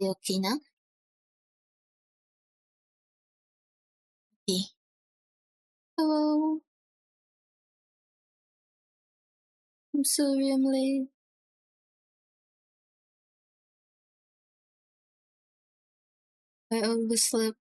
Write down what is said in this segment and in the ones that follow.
Okay na? Okay. Hello. I'm sorry I'm late. I overslept.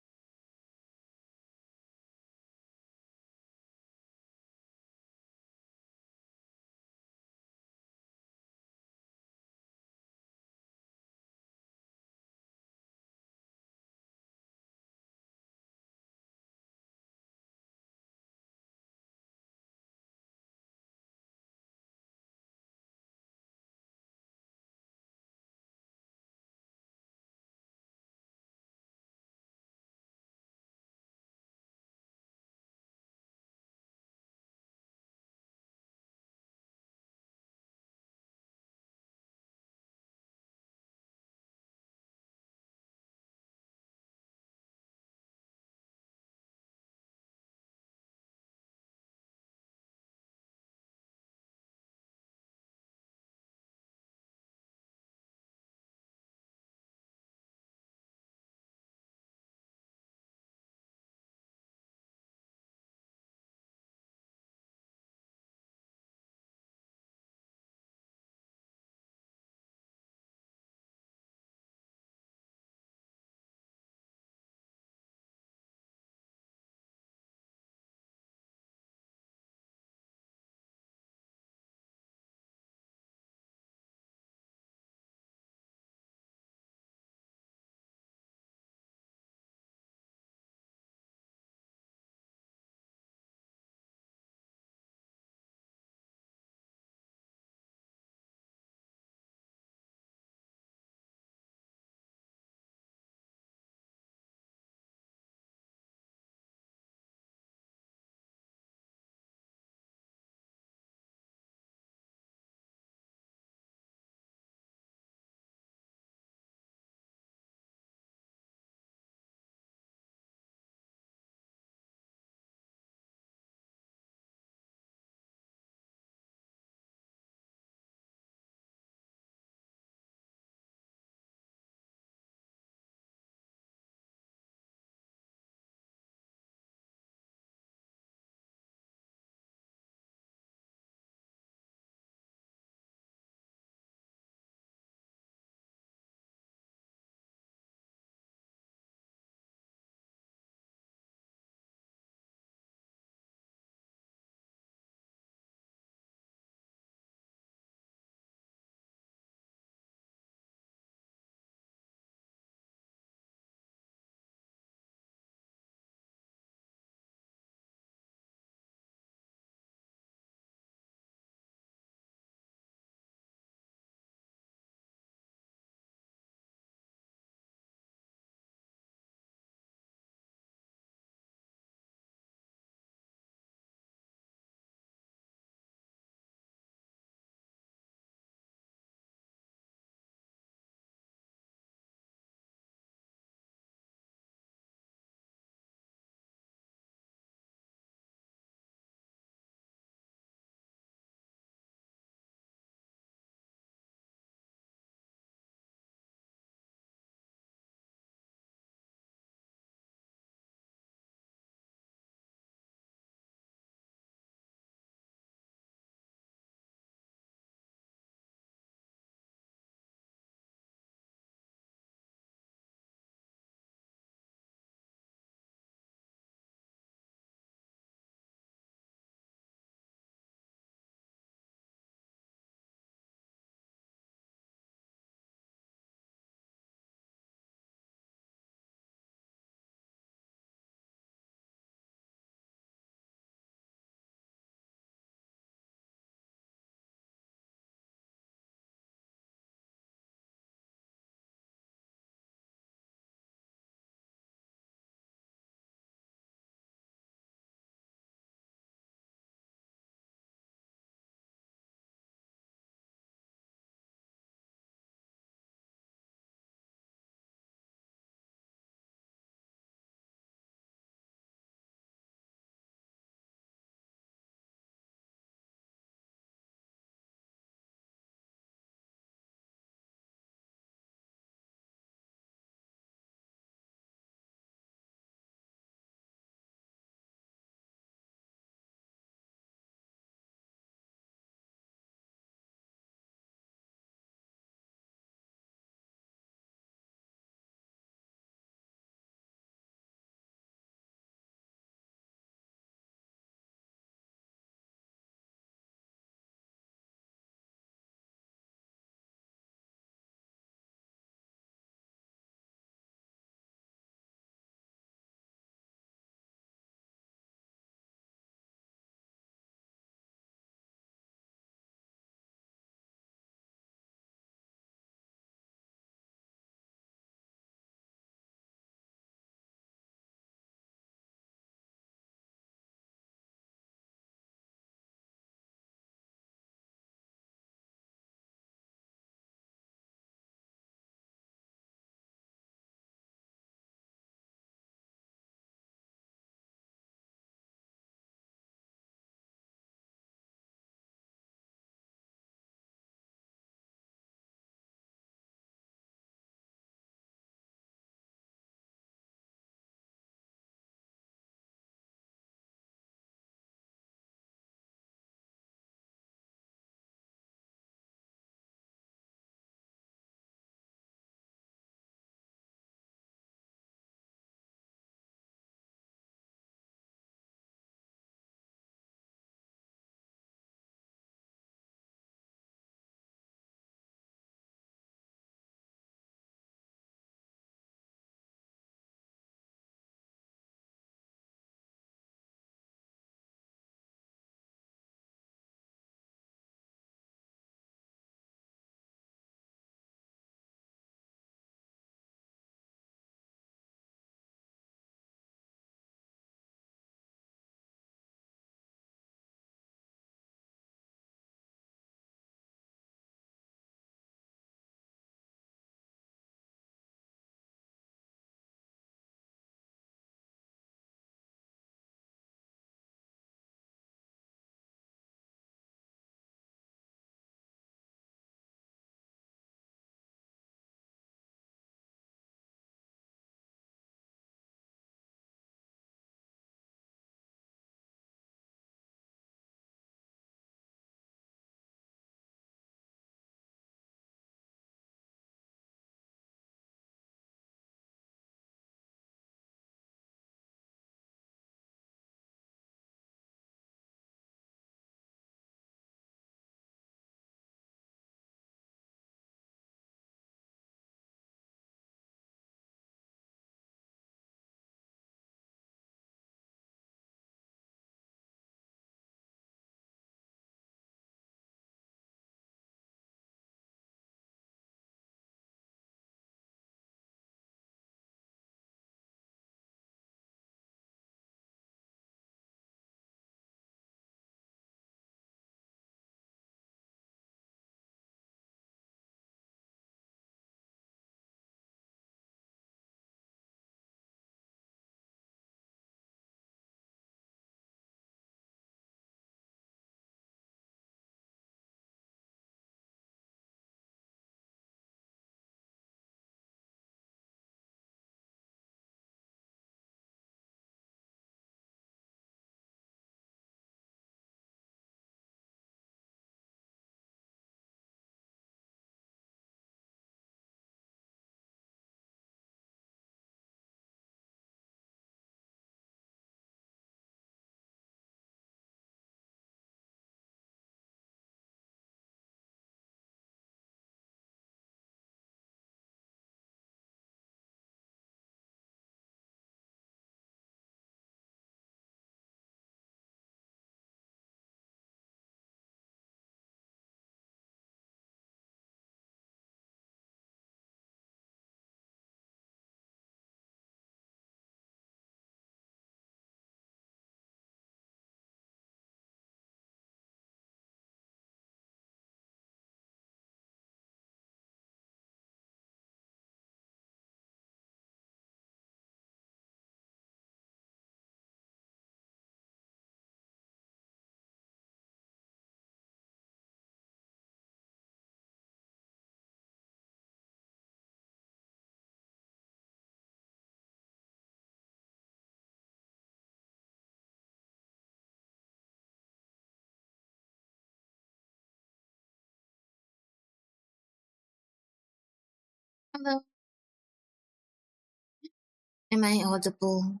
Am I audible?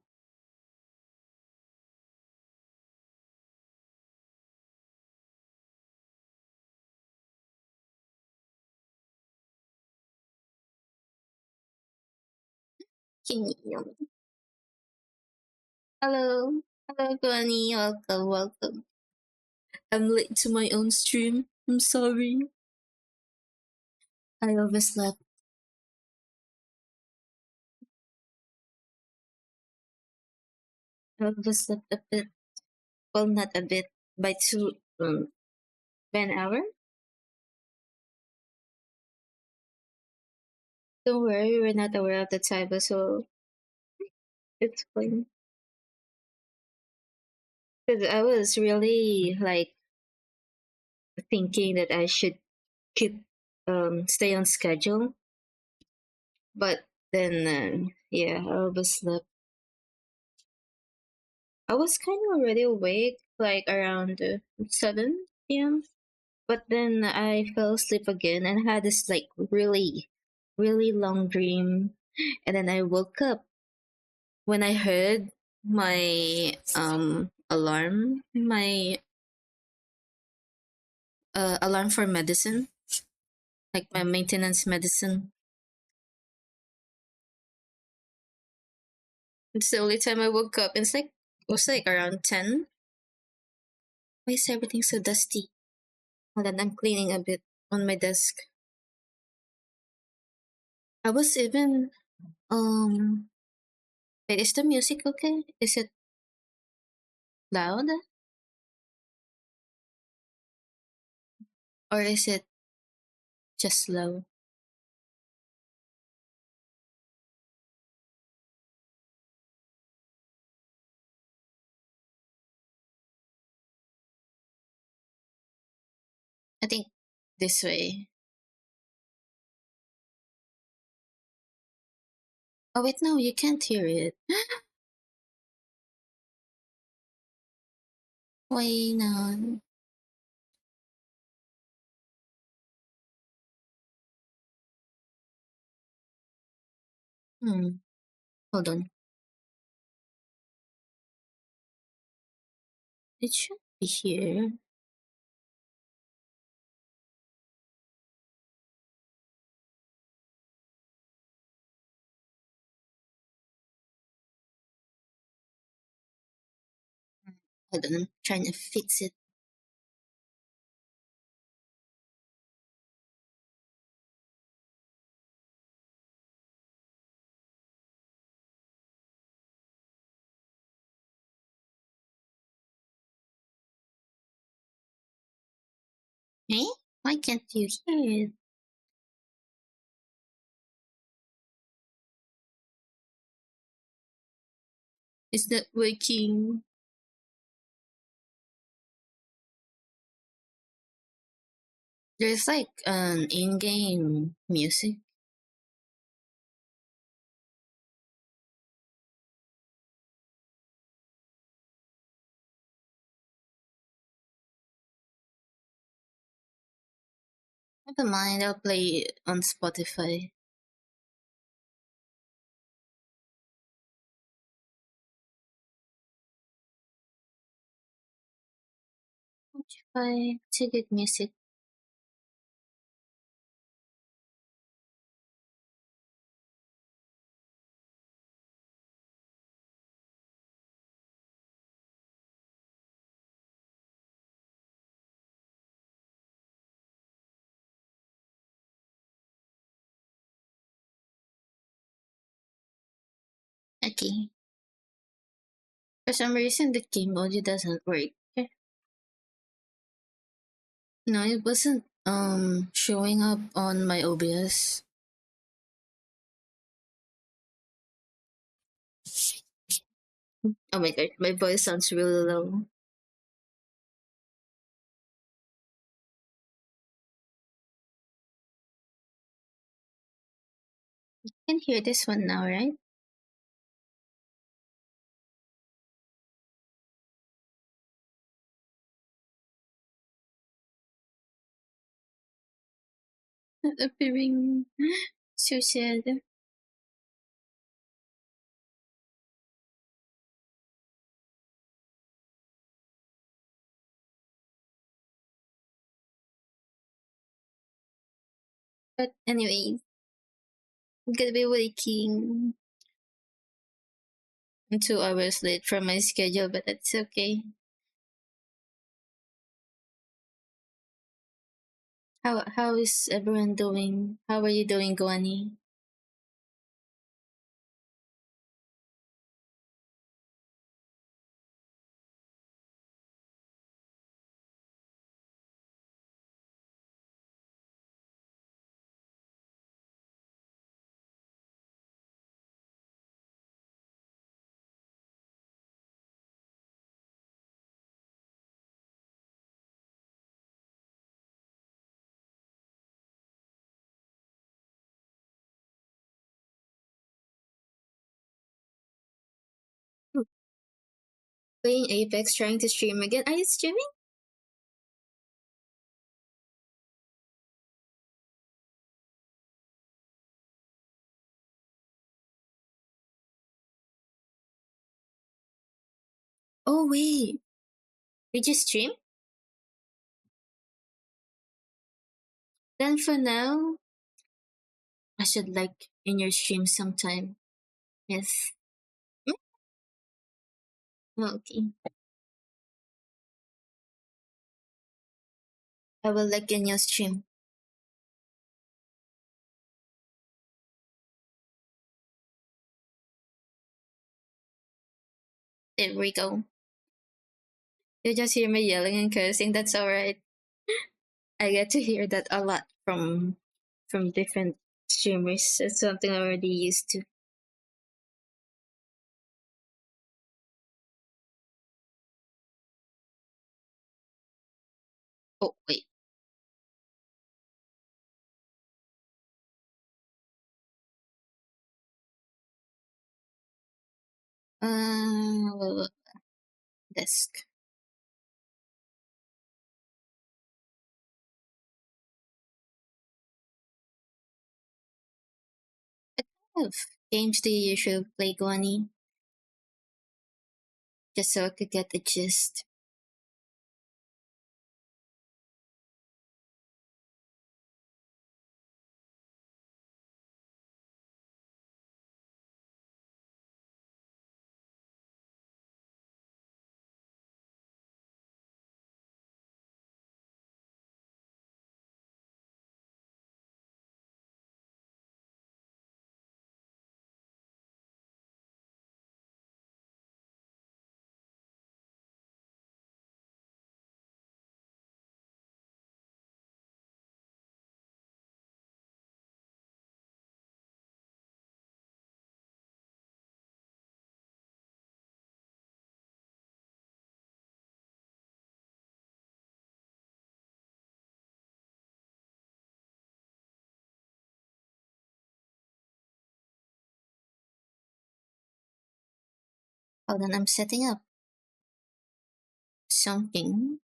Can you? Hello. Hello, Granny. Welcome, welcome. I'm late to my own stream. I'm sorry. I overslept. I overslept a bit. Well, not a bit. By by an hour. Don't worry, we're not aware of the time, so it's fine. Because I was really like thinking that I should keep stay on schedule, but then yeah, I overslept. I was kind of already awake, like around 7 p.m. But then I fell asleep again and had this like really, really long dream. And then I woke up when I heard my alarm, my alarm for medicine, like my maintenance medicine. It's the only time I woke up. It's like it was like around 10. Why is everything so dusty? Hold on, I'm cleaning a bit on my desk. I was even wait, is the music okay? Is it loud or is it just low? I think this way. Oh wait, no, you can't hear it. Why not? Hmm. Hold on. It should be here. Hold on, I'm trying to fix it. Eh? Why can't you hear it? It's not working. There's like an in-game music. Never mind, I'll play it on Spotify. Spotify, to good music. Okay. For some reason, the game audio doesn't work. No, it wasn't showing up on my OBS. Oh my god, my voice sounds really low. You can hear this one now, right? Not appearing. So sad. But anyways, I'm gonna be waking 2 hours late from my schedule, but that's okay. How is everyone doing? How are you doing, Guani? Playing Apex, trying to stream again. Are you streaming? Oh wait, did you stream? Then for now, I should like in your stream sometime. Yes. Mm, okay. I will like in your stream. There we go. You just hear me yelling and cursing. That's all right. I get to hear that a lot from different streamers. It's something I'm already used to. Oh wait. Uh, desk. What kind of games do you usually play, Guani? Just so I could get the gist. Hold on, I'm setting up something.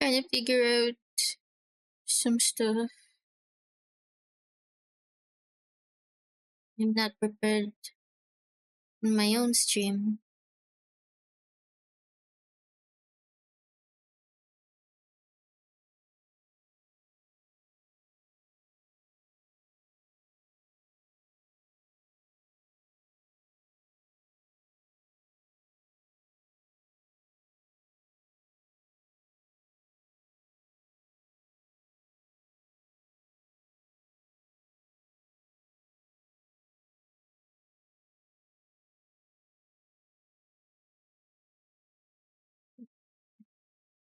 Trying to figure out some stuff. I'm not prepared in my own stream.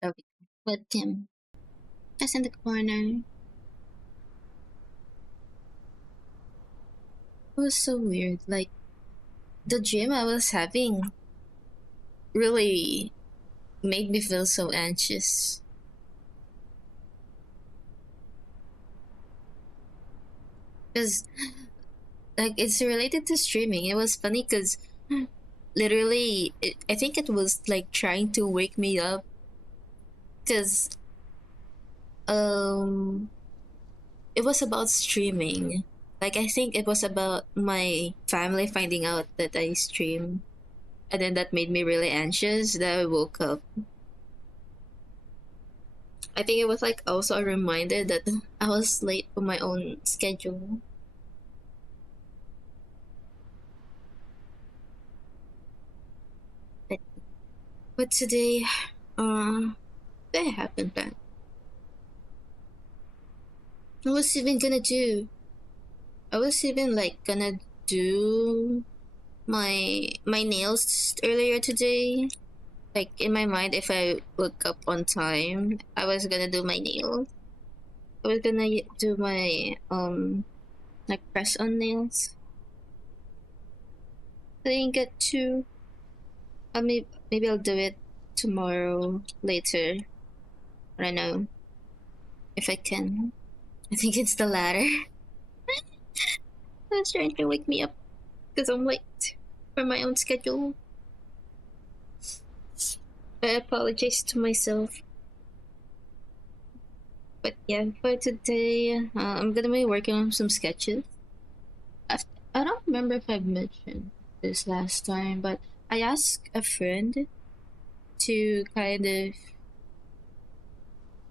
Okay. But Tim, just in the corner. It was so weird. Like the dream I was having really made me feel so anxious. Because like it's related to streaming. It was funny because literally, I think it was like trying to wake me up. Because um, it was about streaming. Like I think it was about my family finding out that I stream, and then that made me really anxious. That I woke up. I think it was like also a reminder that I was late for my own schedule. But, but today, that happened. But I was even gonna do. I was even like gonna do my nails earlier today. Like in my mind, if I woke up on time, I was gonna do my nails. I was gonna do my like press on nails. I didn't get to. Maybe I'll do it tomorrow later. I don't know if I can. I think it's the latter. I was trying to wake me up because I'm late for my own schedule. I apologize to myself. But yeah, for today, I'm gonna be working on some sketches. I, I don't remember if I've mentioned this last time, but I asked a friend to kind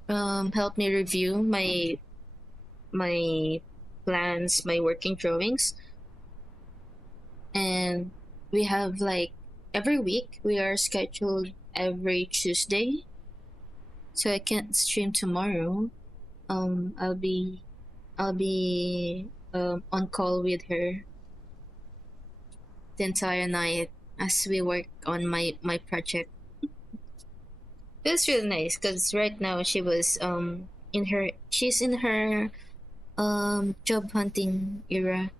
of help me review my plans, my working drawings, and we have like every week we are scheduled every Tuesday, so I can't stream tomorrow. I'll be on call with her the entire night as we work on my project. It was really nice because right now she's in her job hunting era.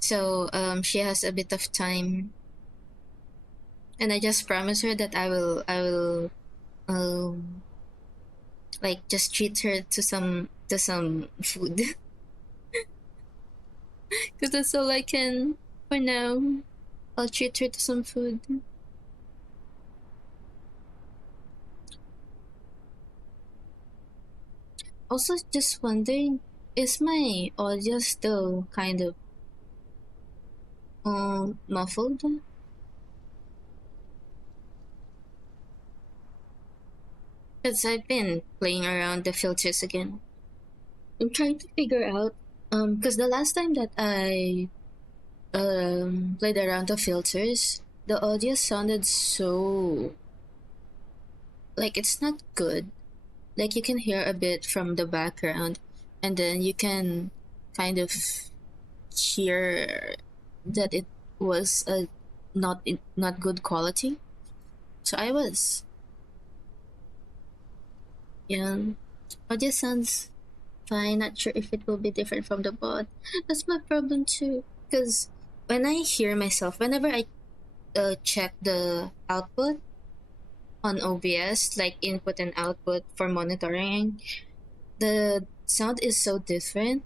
So she has a bit of time, and I just promised her that I will um like just treat her to some food because that's all I can for now. I'll treat her to some food. Also, just wondering, is my audio still kind of muffled? Because I've been playing around the filters again. I'm trying to figure out because the last time that I played around the filters, the audio sounded so like it's not good. Like you can hear a bit from the background, and then you can kind of hear that it was a not good quality. So I was yeah, audio sounds fine. Not sure if it will be different from the bot. That's my problem too. Because when I hear myself, whenever I check the output on OBS, like input and output for monitoring, the sound is so different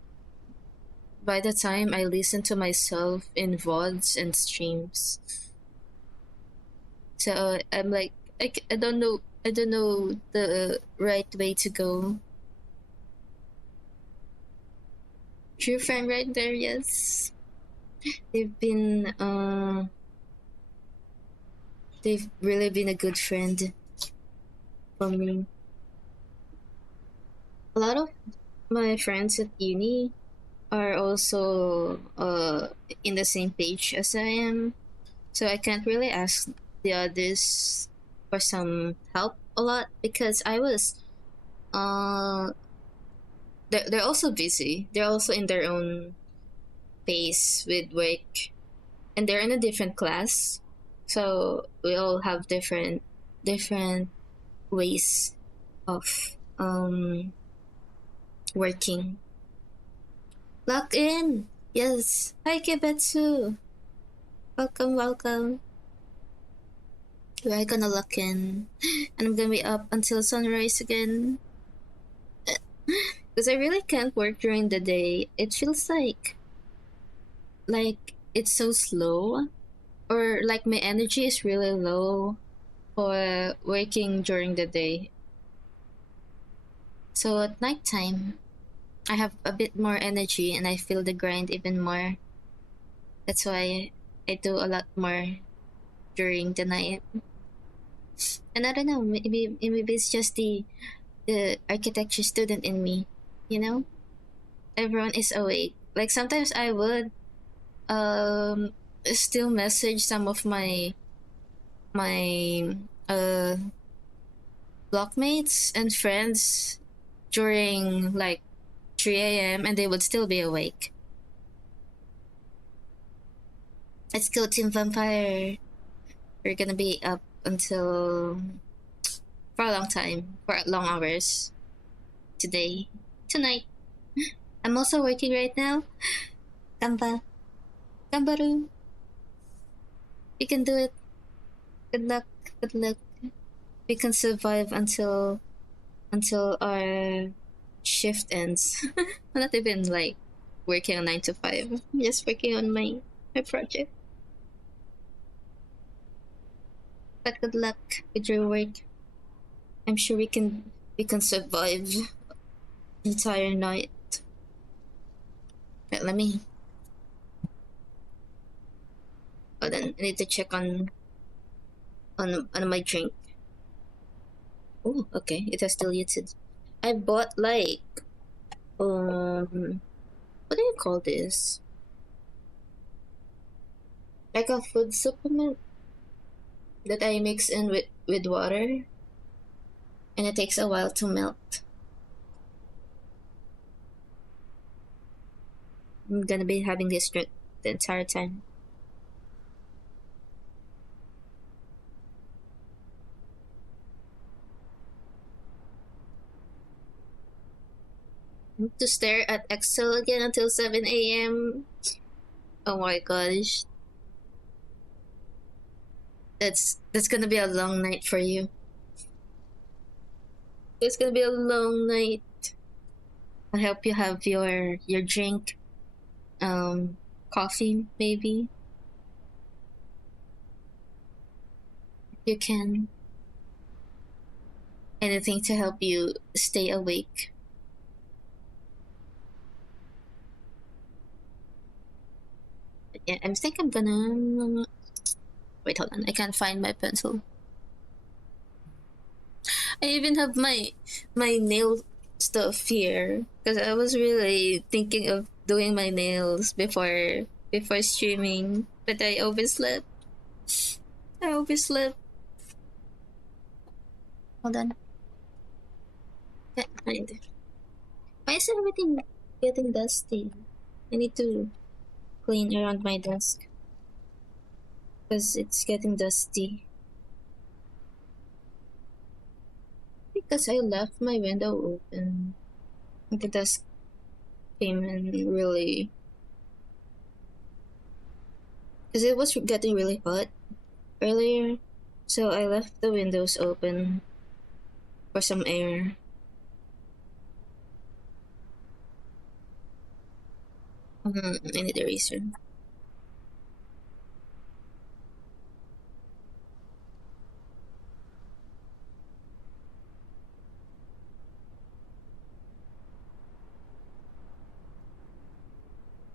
by the time I listen to myself in VODs and streams. So I'm like, I don't know. I don't know the right way to go. True friend right there, yes. They've been they've really been a good friend for me. A lot of my friends at uni are also in the same page as I am, so I can't really ask the others for some help a lot because I was uh they're also busy. They're also in their own pace with work, and they're in a different class, so we all have different ways of working. Lock in. Yes. Hi, Kibetsu. Welcome, welcome. We're gonna lock in, and I'm gonna be up until sunrise again. Because I really can't work during the day. It feels like it's so slow, or like my energy is really low for working during the day. So at nighttime, I have a bit more energy and I feel the grind even more. That's why I do a lot more. during the night. And I don't know, maybe it's just the architecture student in me, you know? Everyone is awake. Like sometimes I would um still message some of my blockmates and friends during like 3 a.m. and they would still be awake. Let's go Team Vampire. We're gonna be up until for a long time, for long hours today, tonight. I'm also working right now. Gamba, Gambaru, you can do it. Good luck, good luck. We can survive until our shift ends. I'm not even like working on 9 to 5. I'm just working on my project. But good luck with your work. I'm sure we can survive entire night. Wait, let me hold on. I need to check on my drink. Oh, okay. It has deleted. I bought like what do you call this? Like a food supplement that I mix in with water, and it takes a while to melt. I'm gonna be having this drink the entire time. To stare at Excel again until 7 a.m. Oh my gosh. That's gonna be a long night for you. It's gonna be a long night. I hope you have your drink, um, coffee maybe. You can anything to help you stay awake. But yeah, I think I'm gonna wait. Hold on, I can't find my pencil. I even have my nail stuff here because I was really thinking of doing my nails before streaming, but I overslept. I overslept. Hold on, can't find it. Why is everything getting dusty? I need to clean around my desk because it's getting dusty. Because I left my window open. The dust came in really because it was getting really hot earlier, so I left the windows open for some air. I need a reason.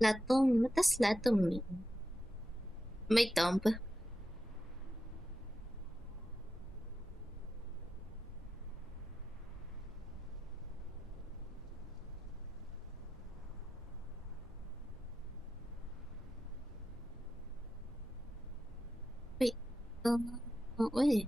Latong, what does latong mean? My thumb. Wait. Wait.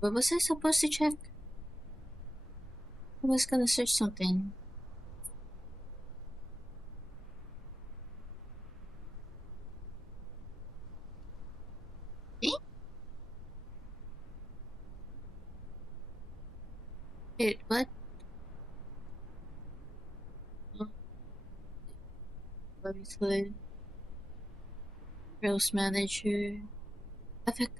What was I supposed to check? I was gonna search something. Eh? Wait, what? Oh, Workflow, Rose Manager. I forgot.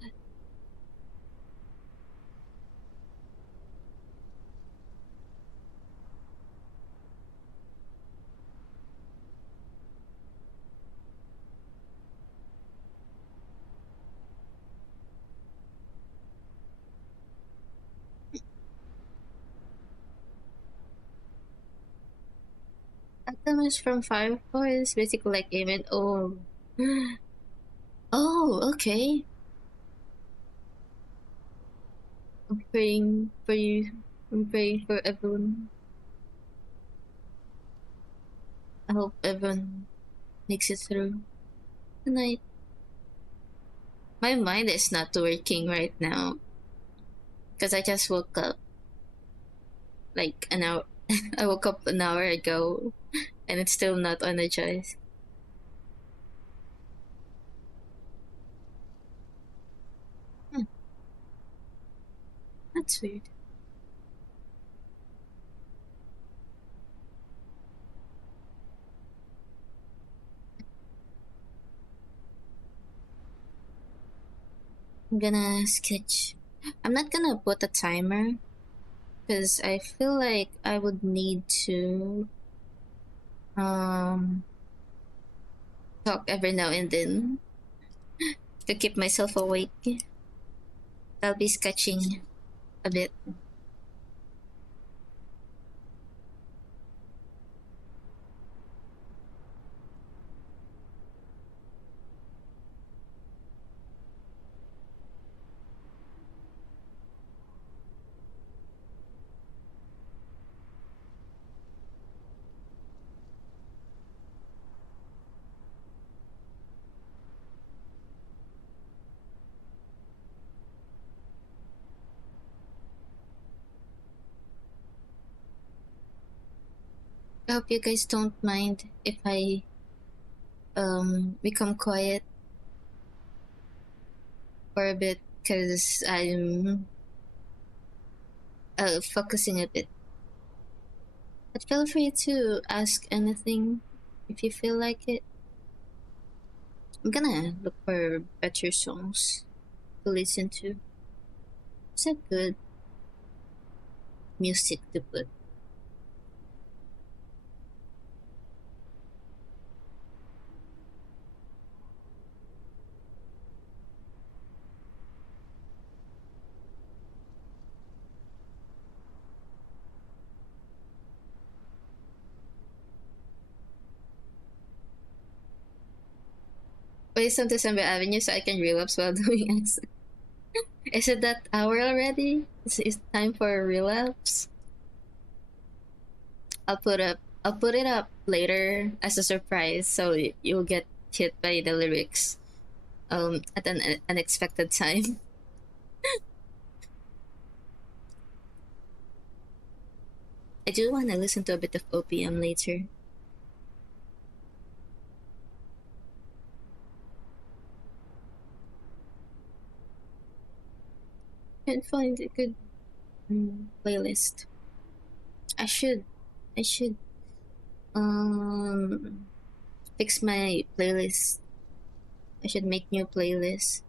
Alchemist from Fire Force, basically like Amen. Oh. Oh, okay. I'm praying for you. I'm praying for everyone. I hope everyone makes it through. Good night. My mind is not working right now because I just woke up like an hour. I woke up an hour ago and it's still not energized. Hmm, that's weird. I'm gonna sketch. I'm not gonna put a timer because I feel like I would need to um talk every now and then to keep myself awake. I'll be sketching a bit. I hope you guys don't mind if I become quiet for a bit because I'm focusing a bit. But feel free to ask anything if you feel like it. I'm gonna look for better songs to listen to. It's a good music to put. Play some December Avenue so I can relapse while doing accent. Is it that hour already? Is it time for a relapse? I'll put it up later as a surprise so you'll get hit by the lyrics at an unexpected time. I do want to listen to a bit of OPM later. Can't find a good playlist. I should I should um fix my playlist. I should make new playlists.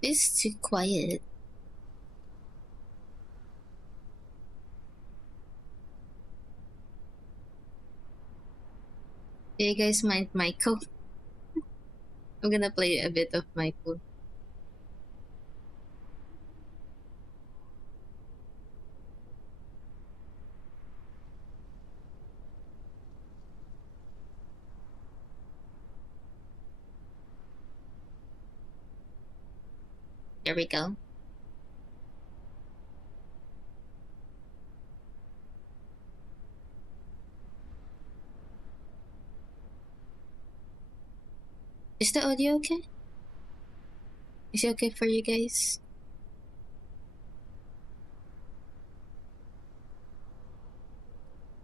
It's too quiet. Do you guys mind Michael? I'm gonna play a bit of Michael. There we go. Is the audio okay? Is it okay for you guys?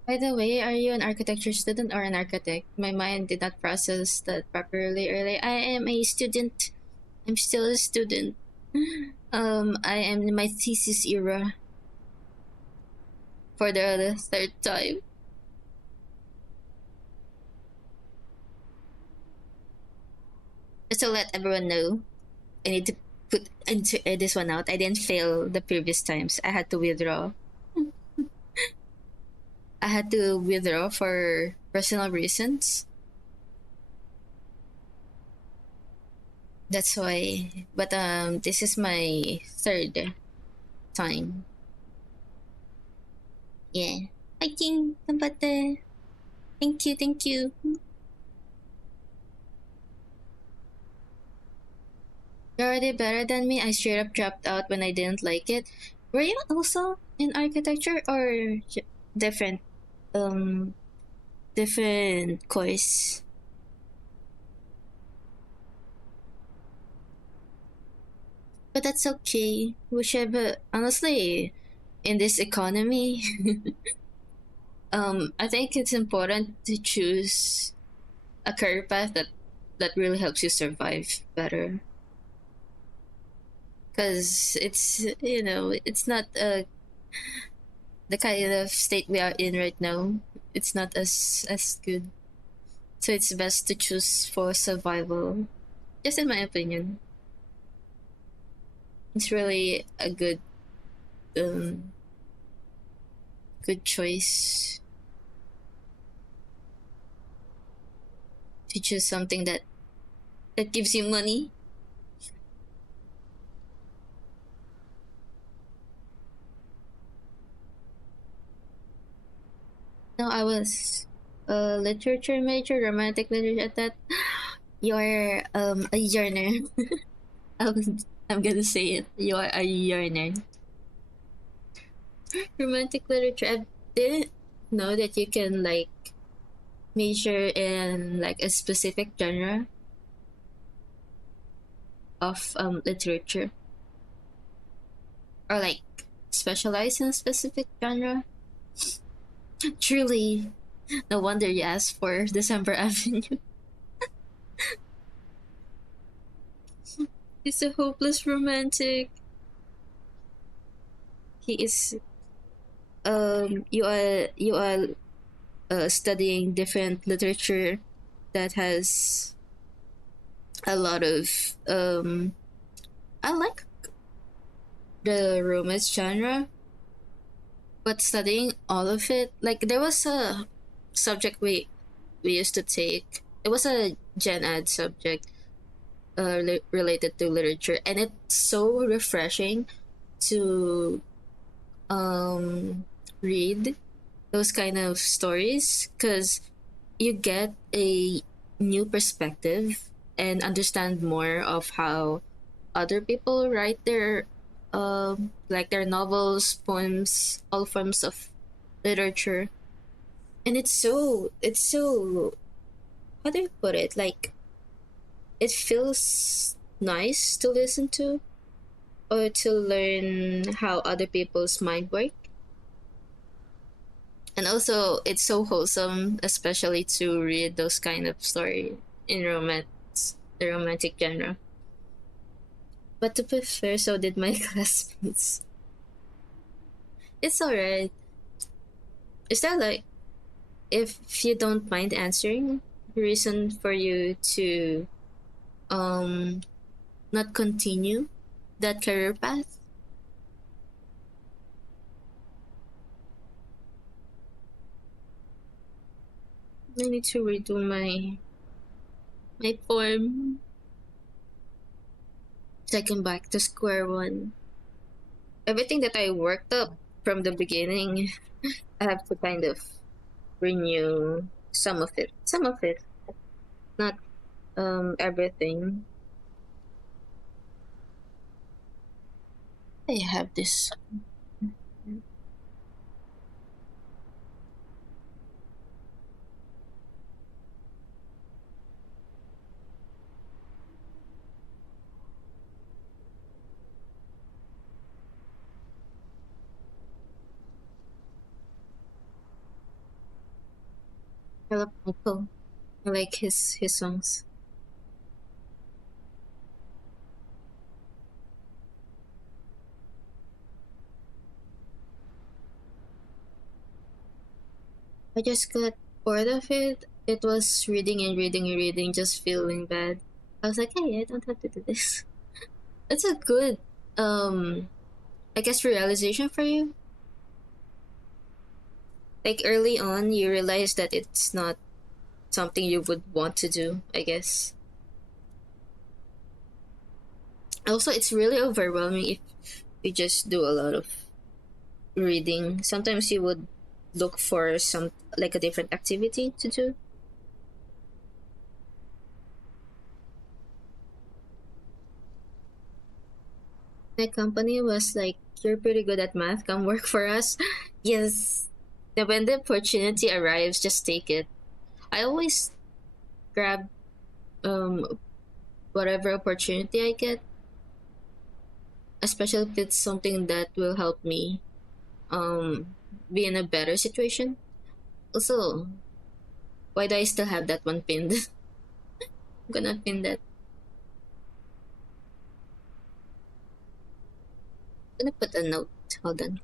By the way, are you an architecture student or an architect? My mind did not process that properly earlier. I am a student. I'm still a student. I am in my thesis era for the third time. Just to let everyone know, I need to put into this one out. I didn't fail the previous times. I had to withdraw. I had to withdraw for personal reasons. That's why. But this is my third time. Yeah. Fighting, Tambate. Thank you, thank you. You're already better than me. I straight up dropped out when I didn't like it. Were you also in architecture or different um different course? But that's okay. Whichever honestly, in this economy, I think it's important to choose a career path that really helps you survive better. Because it's it's not the kind of state we are in right now. It's not as good. So it's best to choose for survival. Just in my opinion, it's really a um good choice to choose something that gives you money. No, I was a literature major, romantic literature at that. You're a yearner. I'm gonna say it. You're a yearner. Romantic literature. I didn't know that you can like major in like a specific genre of literature or like specialize in a specific genre. Truly, no wonder you asked for December Avenue. He's a hopeless romantic. He is. You are studying different literature that has a lot of I like the romance genre, but studying all of it, like there was a subject we used to take. It was a gen ed subject related to literature, and it's so refreshing to um read those kind of stories because you get a new perspective and understand more of how other people write their like their novels, poems, all forms of literature. And it's so how do you put it? Like it feels nice to listen to or to learn how other people's mind work. And also it's so wholesome, especially to read those kind of story in romance, the romantic genre. But to be fair, so did my classmates. It's alright. Is that like if you don't mind answering, reason for you to um not continue that career path? I need to redo my form. Second back to square one. Everything that I worked up from the beginning, I have to kind of renew some of it. Some of it, not everything. I have this. I love Michael. I like his songs. I just got bored of it. It was reading and reading and reading, just feeling bad. I was like, hey, I don't have to do this. It's a good, um, I guess, realization for you. Like early on, you realize that it's not something you would want to do, I guess. Also, it's really overwhelming if you just do a lot of reading. Sometimes you would look for some, like, a different activity to do. My company was like, you're pretty good at math, come work for us. Yes. Then when the opportunity arrives, just take it. I always grab whatever opportunity I get, especially if it's something that will help me um be in a better situation. Also, why do I still have that one pinned? I'm gonna pin that. I'm gonna put a note. Hold on.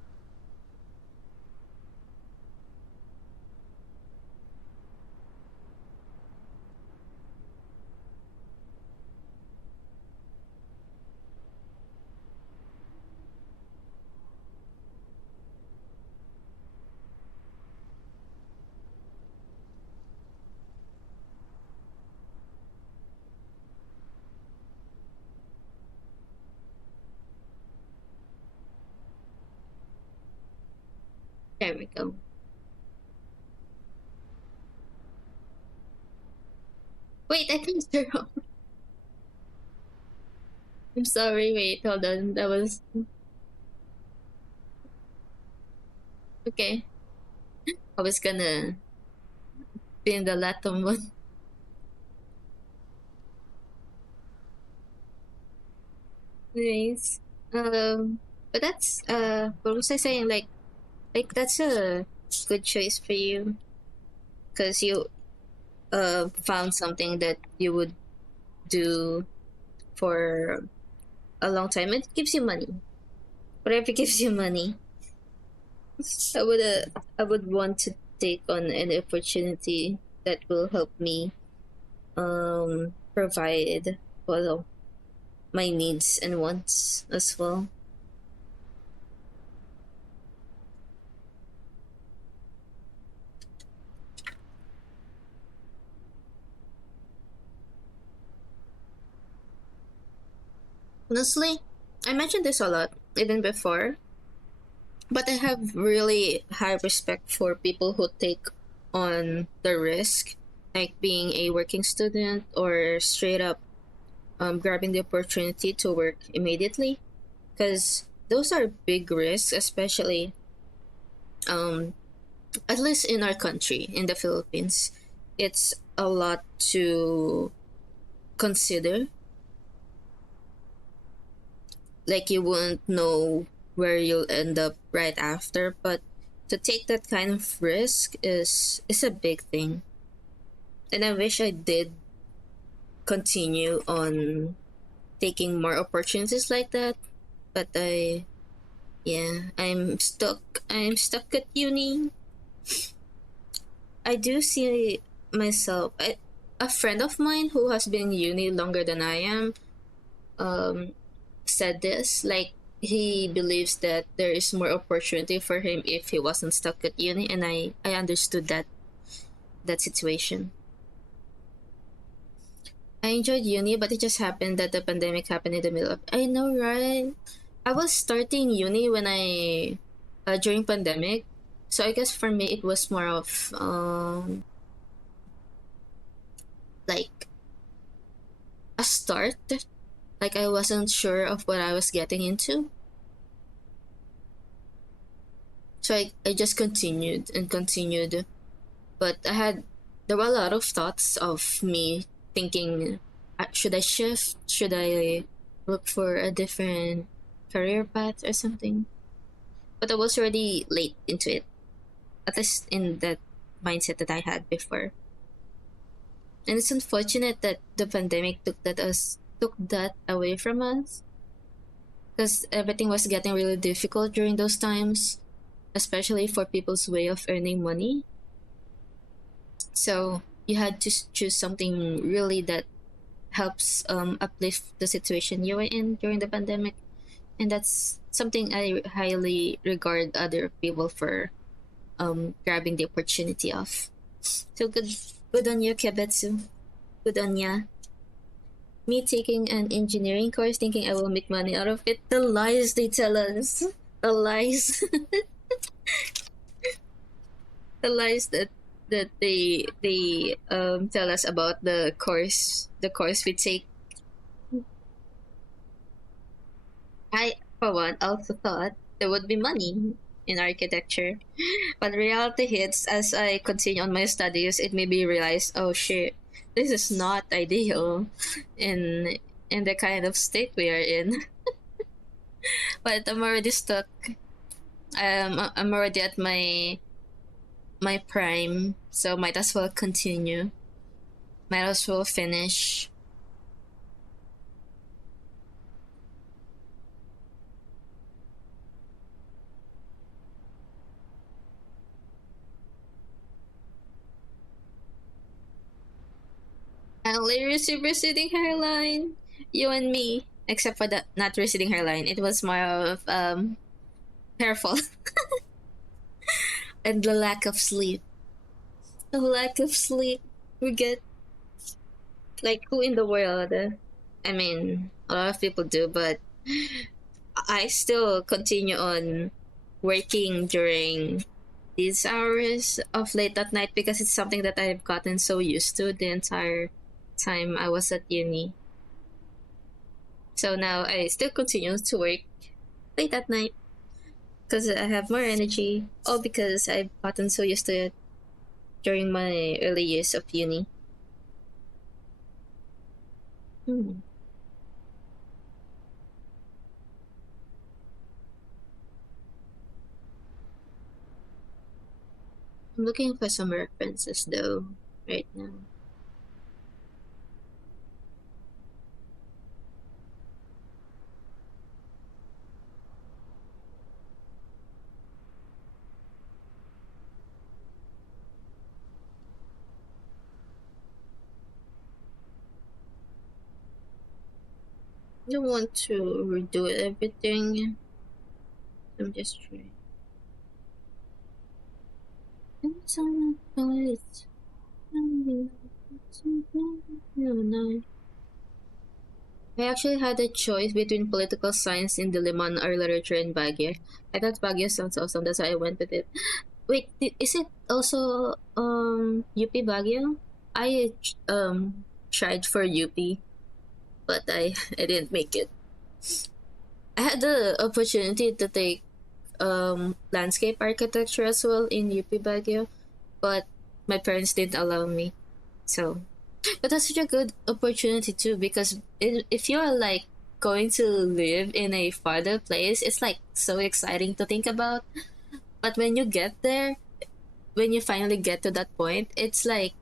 There we go. Wait, I think you're wrong. I'm sorry. Wait, hold on. That was okay. I was gonna pin the Latin one. Anyways, but that's what was I saying? Like that's a good choice for you because you found something that you would do for a long time. It gives you money. Whatever gives you money. I would want to take on an opportunity that will help me provide, well, my needs and wants as well. Honestly, I mentioned this a lot even before, but I have really high respect for people who take on the risk, like being a working student or straight up grabbing the opportunity to work immediately, because those are big risks, especially um, at least in our country, in the Philippines. It's a lot to consider. Like you won't know where you'll end up right after, but to take that kind of risk is a big thing. And I wish I did continue on taking more opportunities like that, but I'm stuck at uni. I do see myself, a friend of mine who has been in uni longer than I am um said this, like he believes that there is more opportunity for him if he wasn't stuck at uni, and I understood that situation. I enjoyed uni, but it just happened that the pandemic happened in the middle of, I know, right? I was starting uni when I during pandemic, so I guess for me it was more of like a start. Like I wasn't sure of what I was getting into, so I just continued and continued. But there were a lot of thoughts of me thinking, should I shift? Should I look for a different career path or something? But I was already late into it, at least in that mindset that I had before. And it's unfortunate that the pandemic took that away from us, because everything was getting really difficult during those times, especially for people's way of earning money. So you had to choose something really that helps uplift the situation you were in during the pandemic, and that's something I highly regard other people for grabbing the opportunity of. So good on you, Kebetsu. Good on ya. Me taking an engineering course, thinking I will make money out of it. The lies they tell us. The lies. The lies that they tell us about the course we take. I, for one, also thought there would be money in architecture, but reality hits as I continue on my studies. It made me realize, oh shit, this is not ideal in in the kind of state we are in. But I'm already stuck. I'm already at my prime, so might as well continue. Might as well finish. I only received receding hairline. You and me, except for the not receding hairline. It was more of hair fall and the lack of sleep. The lack of sleep. We get like who in the world? I mean, a lot of people do, but I still continue on working during these hours of late at night because it's something that I've gotten so used to the entire time I was at uni. So now I still continue to work late at night because I have more energy, all because I've gotten so used to it during my early years of uni. Hmm. I'm looking for some references though, right now. I don't want to redo everything. I'm just trying. It's on the noise. I actually had a choice between political science in Diliman or literature in Baguio. I thought Baguio sounds awesome, that's why I went with it. Wait, is it also UP Baguio? I tried for UP, but I didn't make it. I had the opportunity to take landscape architecture as well in UP Baguio, but my parents didn't allow me. So, but that's such a good opportunity too because if you're like going to live in a farther place, it's like so exciting to think about. But when you get there, when you finally get to that point, it's like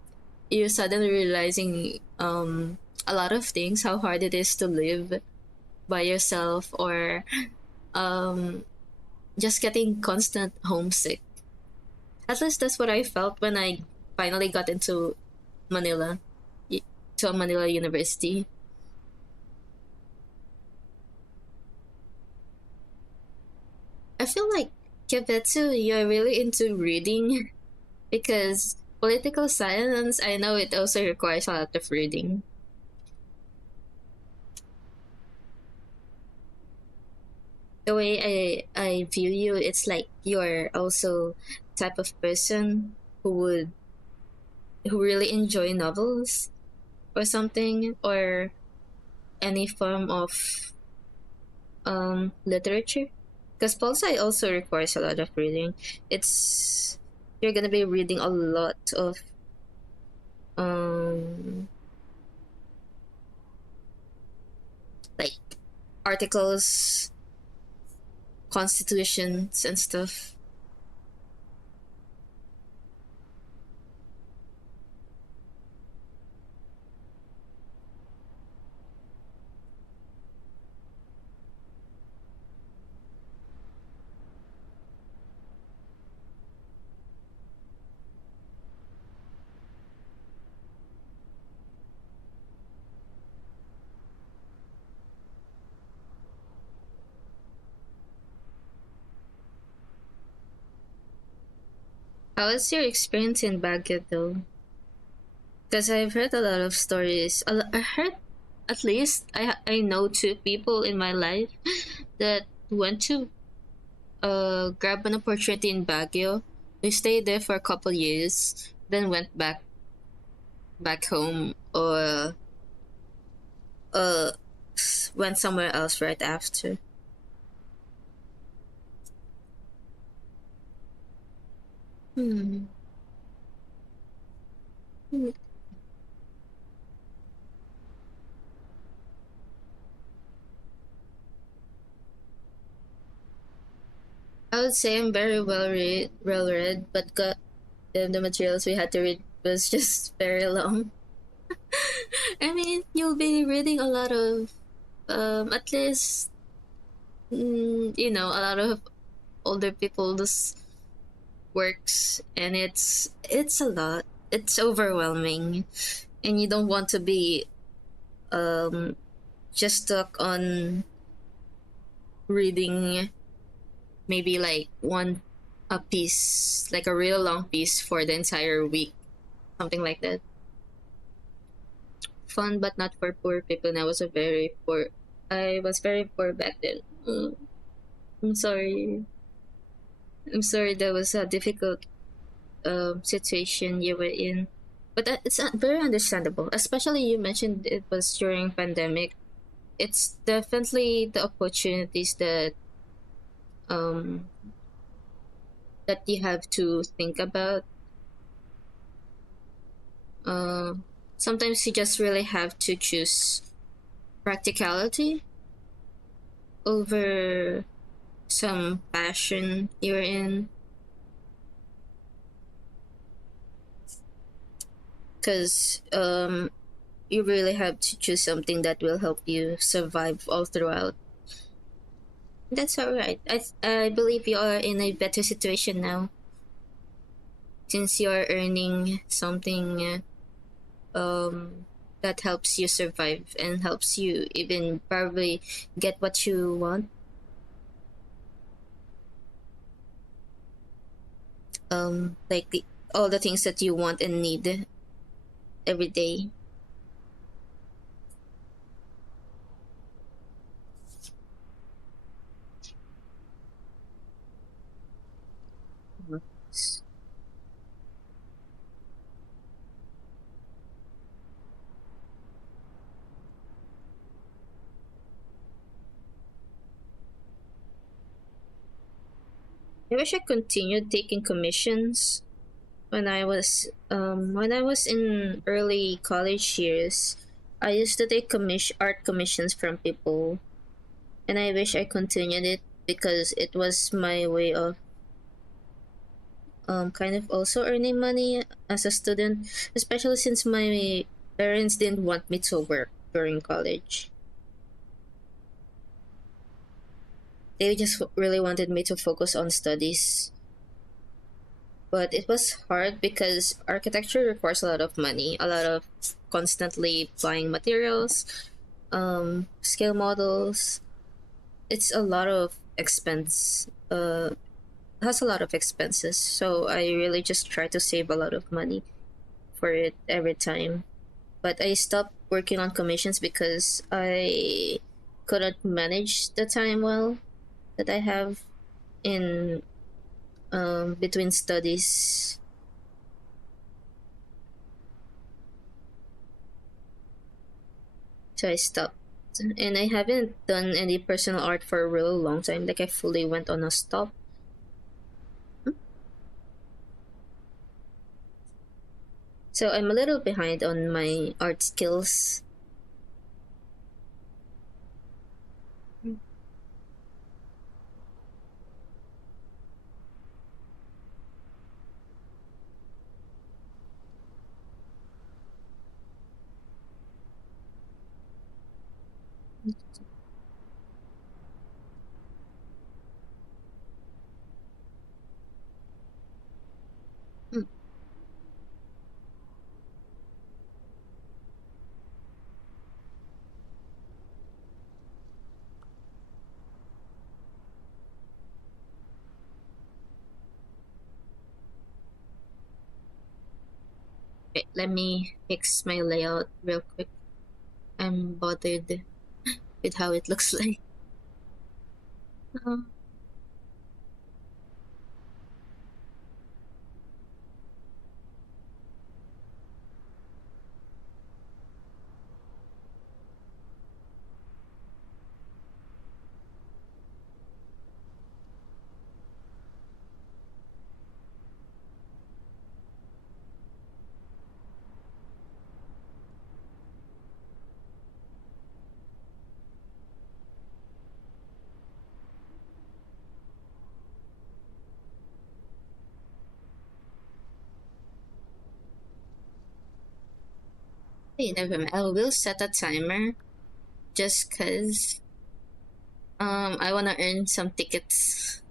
you're suddenly realizing a lot of things, how hard it is to live by yourself or um just getting constant homesick. At least that's what I felt when I finally got into Manila, y- to Manila University. I feel like Kibetsu, you're really into reading because political science, I know it also requires a lot of reading. The way I view you, it's like you're also type of person who would who really enjoy novels or something or any form of literature. Because pol sci also requires a lot of reading. It's you're gonna be reading a lot of um like articles, constitutions and stuff. How was your experience in Baguio though? Because I've heard a lot of stories. I heard at least I know two people in my life that went to grab an opportunity in Baguio. They stayed there for a couple years, then went back home or uh went somewhere else right after. Hmm. Hmm. I would say I'm very well read, but the materials we had to read was just very long. I mean, you'll be reading a lot of at least a lot of older people's works, and it's a lot. It's overwhelming, and you don't want to be um just stuck on reading maybe like one a piece, like a real long piece for the entire week, something like that. Fun, but not for poor people. And I was a very poor. I was very poor back then. I'm sorry. I'm sorry that was a difficult situation you were in, but it's very understandable. Especially you mentioned it was during pandemic. It's definitely the opportunities um that you have to think about. Uh, Sometimes you just really have to choose practicality over some passion you're in, because you really have to choose something that will help you survive all throughout. That's all right. I believe you are in a better situation now since you are earning something that helps you survive and helps you even probably get what you want. Like all the things that you want and need every day. I wish I continued taking commissions when I was in early college years. I used to take art commissions from people, and I wish I continued it because it was my way of kind of also earning money as a student, especially since my parents didn't want me to work during college. They just really wanted me to focus on studies. But it was hard because architecture requires a lot of money, a lot of constantly buying materials, scale models. It's a lot of expense. Has a lot of expenses. So I really just try to save a lot of money for it every time. But I stopped working on commissions because I couldn't manage the time well that I have in between studies. So I stopped. And I haven't done any personal art for a really long time. Like I fully went on a stop. So I'm a little behind on my art skills. Mm. Okay, let me fix my layout real quick. I'm bothered with how it looks like. Um, hey, never mind. I will set a timer just cause I wanna earn some tickets.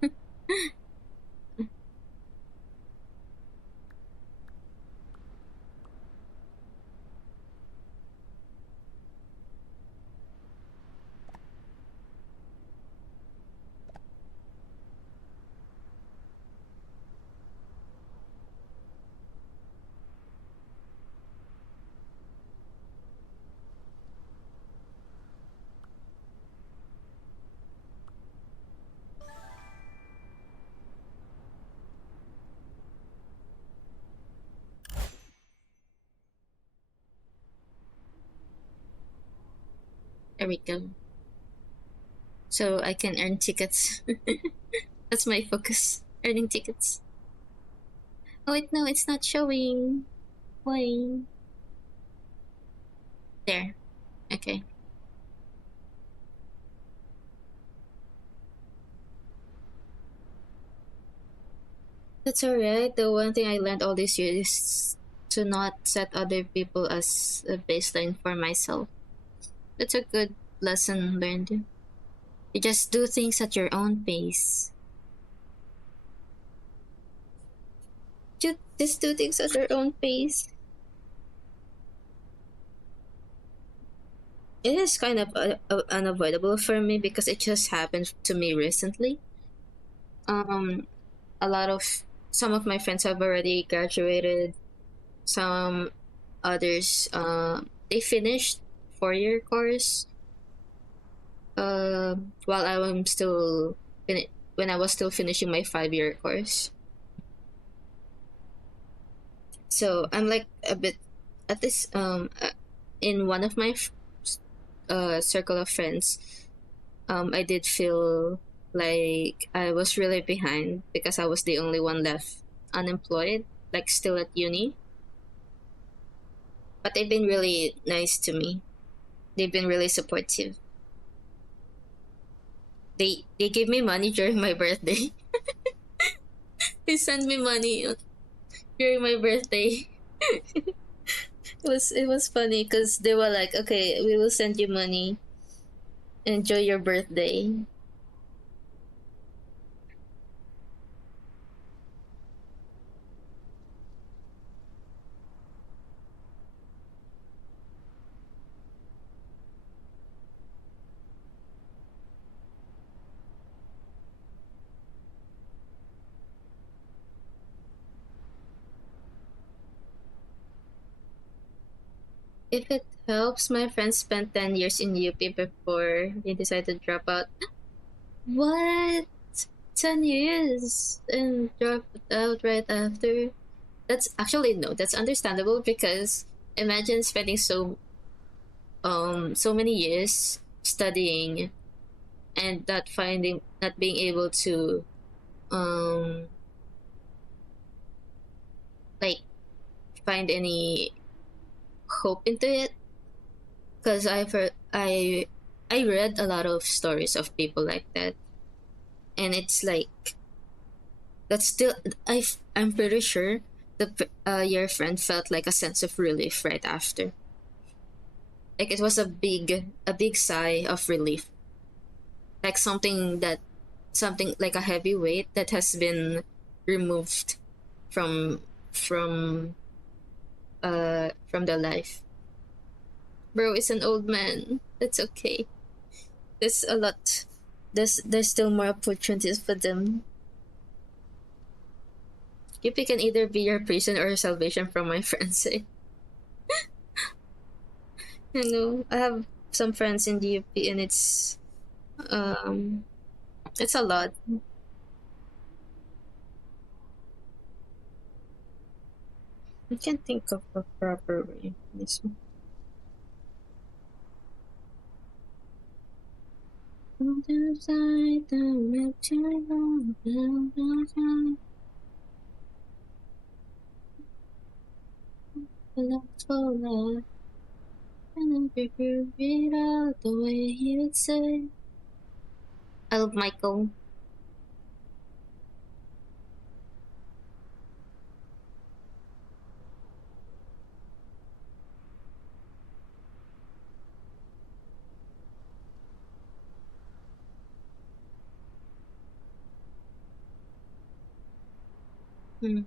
There we go. So I can earn tickets. That's my focus. Earning tickets. Oh wait, no, it's not showing. Why? There. Okay. That's alright. The one thing I learned all these years is to not set other people as a baseline for myself. That's a good lesson learned. You just do things at your own pace. Just do things at your own pace. It is kind of unavoidable for me because it just happened to me recently. Um, a lot of some of my friends have already graduated. Some others, they finished 4 year course. While I am still when I was still finishing my 5 year course. So I'm like a bit at this in one of my circle of friends. I did feel like I was really behind because I was the only one left unemployed, like still at uni. But they've been really nice to me. They've been really supportive. They gave me money during my birthday. They sent me money during my birthday. It was funny because they were like, "Okay, we will send you money. Enjoy your birthday." If it helps, my friends spent 10 years in UP before they decided to drop out. What? 10 years and dropped out right after? That's actually no. That's understandable because imagine spending so many years studying and not being able to um like find any hope into it because I read a lot of stories of people like that, and it's like that's still I'm pretty sure your friend felt like a sense of relief right after. Like it was a big sigh of relief, like something like a heavy weight that has been removed from from from the life. Bro is an old man. That's okay. There's a lot. There's still more opportunities for them. UP can either be your prison or your salvation from my friends. I know. I have some friends in the UP, and um it's a lot. I can't think of a proper way. This one. On the side, the rapture of the love for love, and then figure it out the way you'd say. I love Michael. Hmm.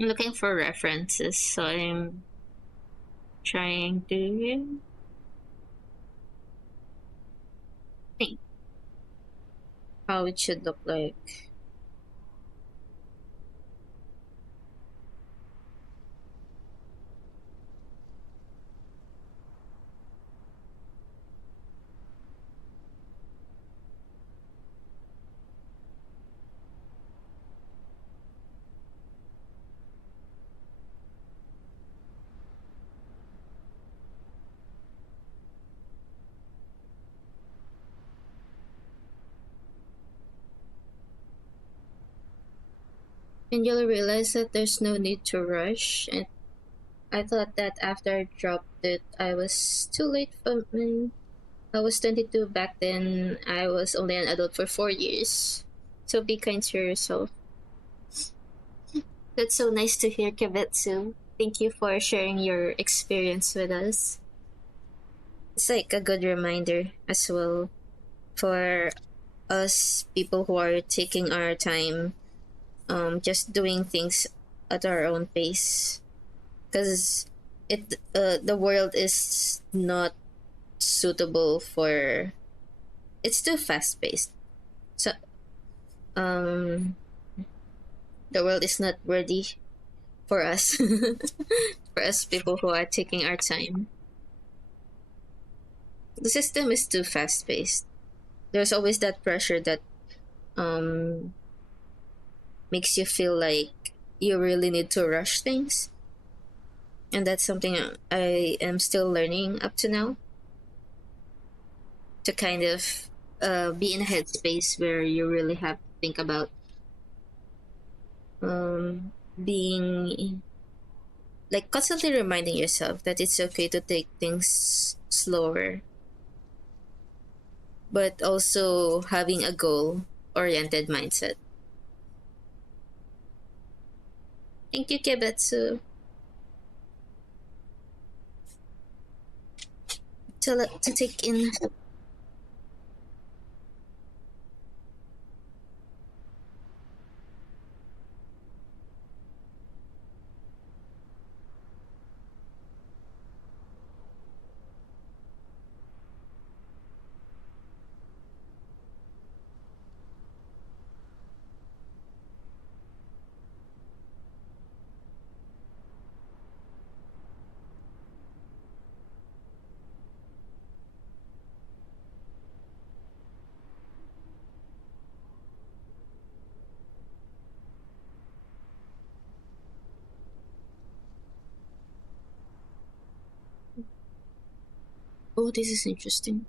I'm looking for references, so I'm trying to think how it should look like. And you'll realize that there's no need to rush. And I thought that after I dropped it, I was too late for me. I was 22 back then. I was only an adult for 4 years. So be kind to yourself. That's so nice to hear, Kibetsu. Thank you for sharing your experience with us. It's like a good reminder as well for us people who are taking our time, just doing things at our own pace. Because the world is not suitable for, it's too fast paced. So um the world is not ready for us for us people who are taking our time. The system is too fast paced. There's always that pressure that um makes you feel like you really need to rush things, and that's something I am still learning up to now, to kind of be in a headspace where you really have to think about being like constantly reminding yourself that it's okay to take things slower, but also having a goal oriented mindset. Thank you, Kebetsu. To take in. Oh, this is interesting.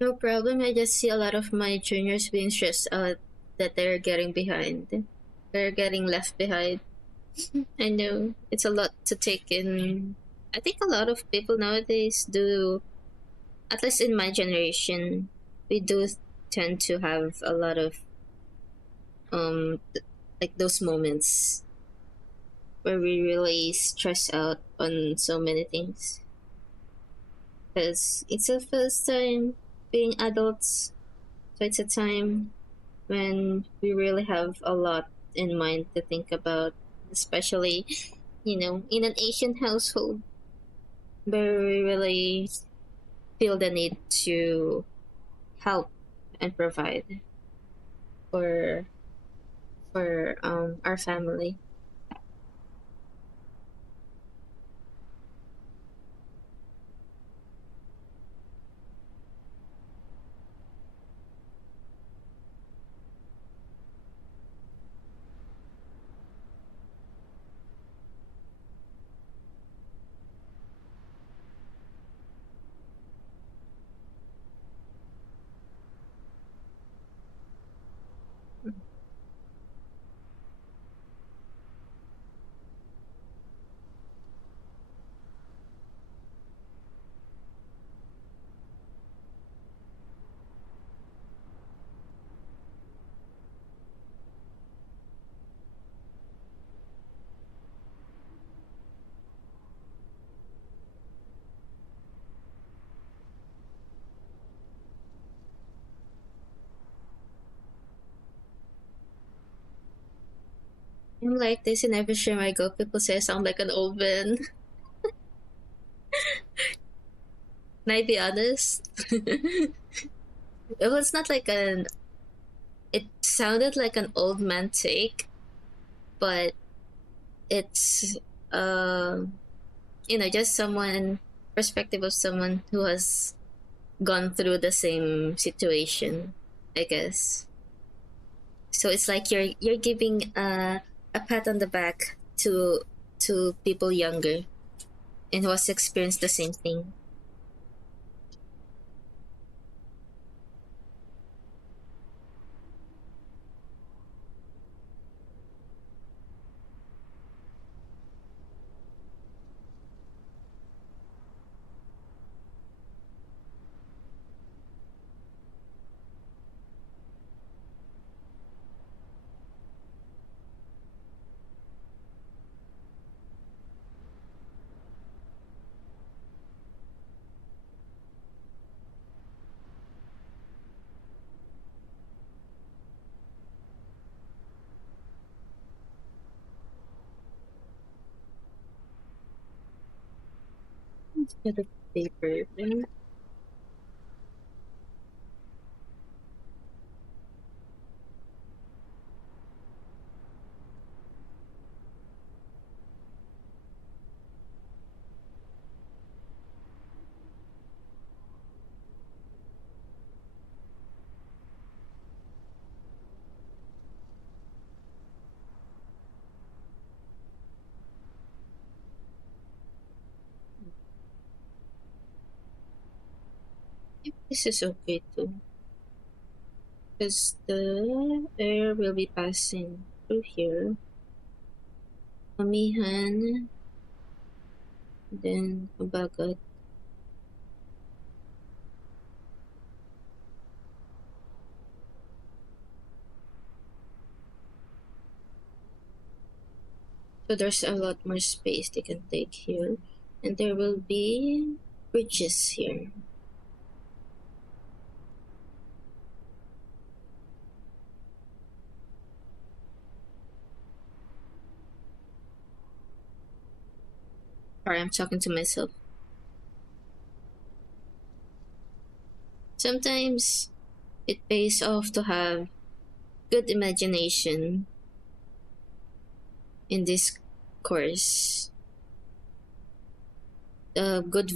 No problem. I just see a lot of my juniors being stressed out that they're getting behind. They're getting left behind. I know it's a lot to take in. I think a lot of people nowadays do, at least in my generation, we do tend to have a lot of like those moments where we really stress out on so many things because it's the first time being adults. So it's a time when we really have a lot in mind to think about, especially, in an Asian household where we really feel the need to help and provide for our family. I'm like this in every stream I go. People say I sound like an old man. Can I be honest? It was not like an. It sounded like an old man take, but it's just someone perspective of someone who has gone through the same situation, I guess. So it's like you're giving a pat on the back to people younger and who has experienced the same thing. Bit of paper. This is okay too, because the air will be passing through here. Amihan, then Abagat. So there's a lot more space they can take here. And there will be bridges here. Sorry, I'm talking to myself. Sometimes it pays off to have good imagination in this course. Good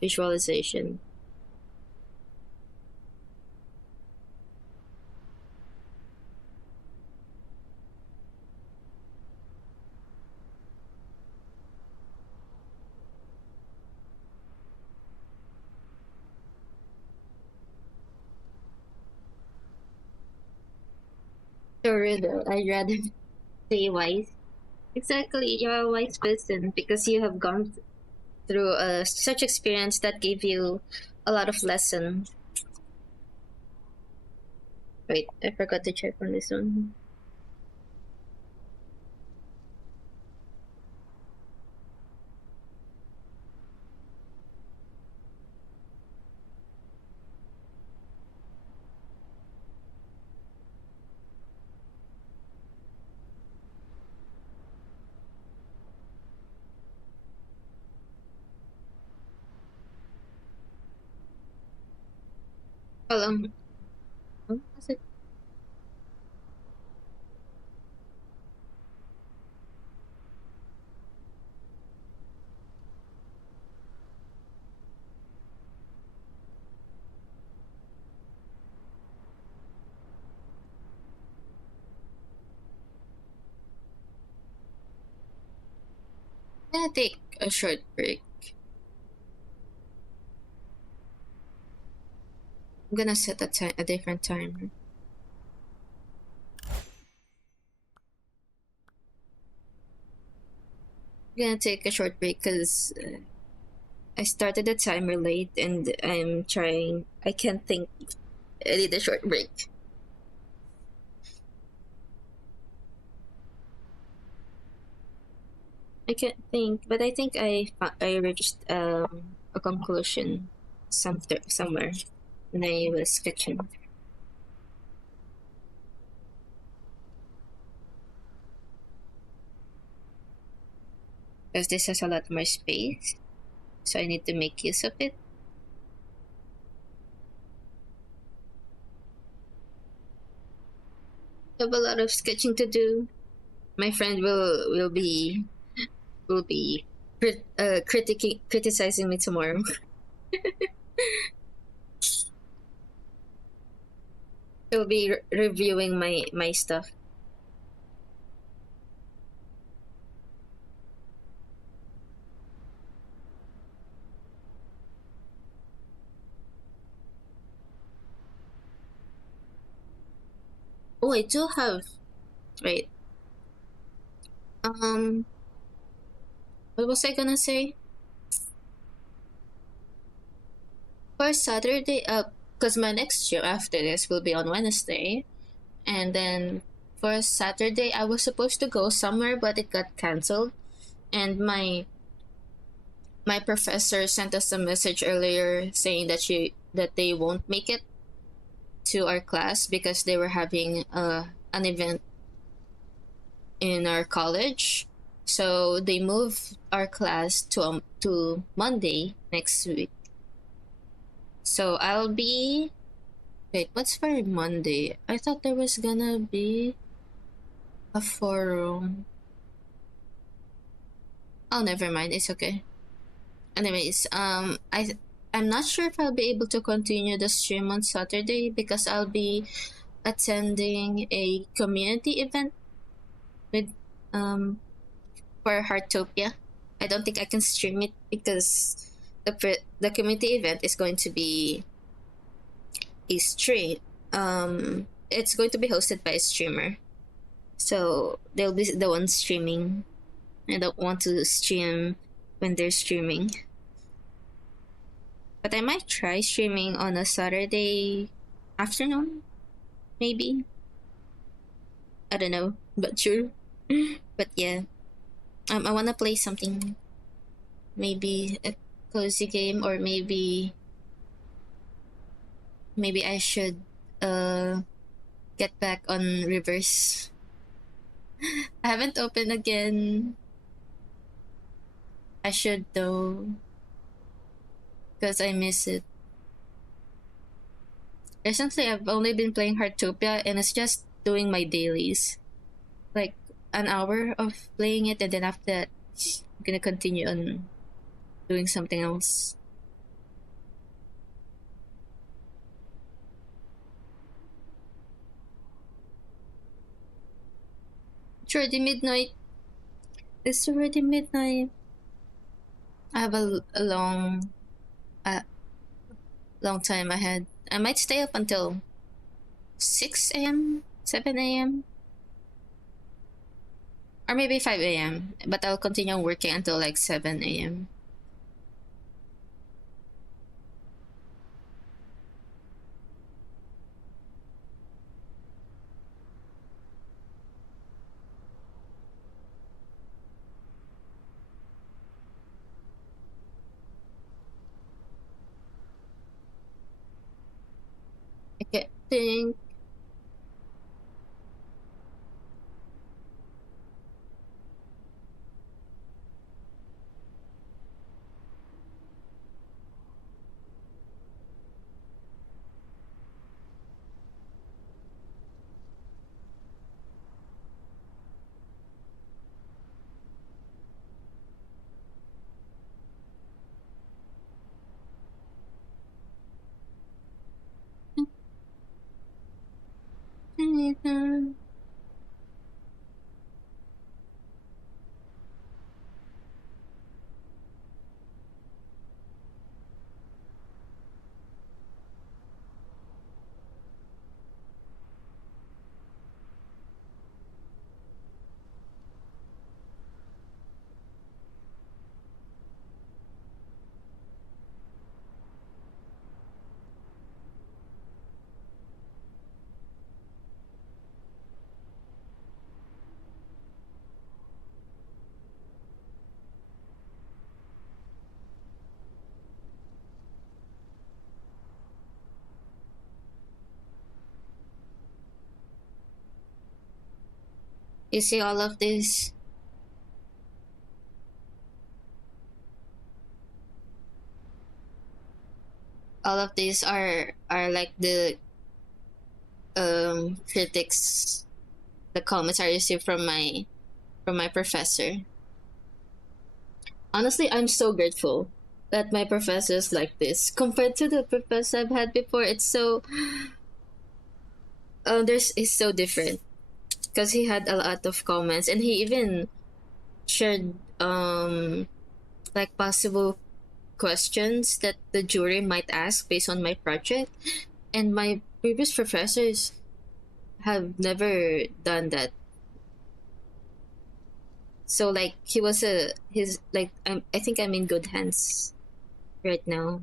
visualization. Sure, though, I'd rather say wise. Exactly, you're a wise person because you have gone through such experience that gave you a lot of lesson. Wait, I forgot to check on this one. How long? Oh, was it? I'm gonna take a short break. I'm gonna set a different timer. I'm gonna take a short break because I started the timer late and I'm trying. I can't think. I need a short break. I can't think, but I think I reached a conclusion somewhere when I was sketching. Because this has a lot more space, so I need to make use of it. I have a lot of sketching to do. My friend will be criticizing me tomorrow. He'll be reviewing my stuff. Oh, I do have. Wait. Um, what was I gonna say? For Saturday, because my next show after this will be on Wednesday, and then for Saturday I was supposed to go somewhere, but it got canceled, and my professor sent us a message earlier saying that they won't make it to our class because they were having an event in our college. So they moved our class to Monday next week. So I'll be. Wait, what's for Monday? I thought there was gonna be a forum. Oh, never mind. It's okay. Anyways, I'm not sure if I'll be able to continue the stream on Saturday because I'll be attending a community event with um for Heartopia. I don't think I can stream it because the community event is going to be a stream. It's going to be hosted by a streamer, so they'll be the one streaming. I don't want to stream when they're streaming, but I might try streaming on a Saturday afternoon, maybe. I don't know, but sure. But yeah, I wanna play something, maybe a cozy game, or maybe I should uh get back on reverse. I haven't opened again. I should though, because I miss it. Recently, I've only been playing Heartopia, and it's just doing my dailies, like an hour of playing it, and then after that, I'm gonna continue on doing something else. It's already midnight. It's already midnight. I have a long time ahead. I might stay up until 6 a.m., 7 a.m., or maybe 5 a.m. But I'll continue working until like 7 a.m. I can't think. You see all of this? All of these are like the critics, the comments I received from my professor. Honestly, I'm so grateful that my professor is like this compared to the professor I've had before. It's so there's it's so different because he had a lot of comments, and he even shared like possible questions that the jury might ask based on my project, and my previous professors have never done that. So like he was a his like I think I'm in good hands right now.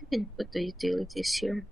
I didn't put the utilities here.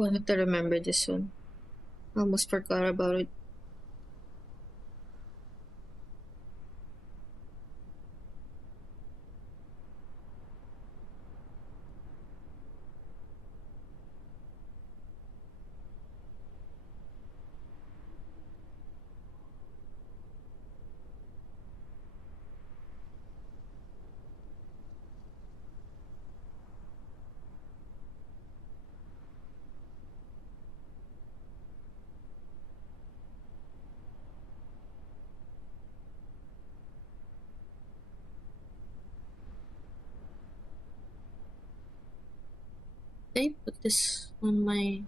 Oh, I have to remember this one. I almost forgot about it. Did I put this on my.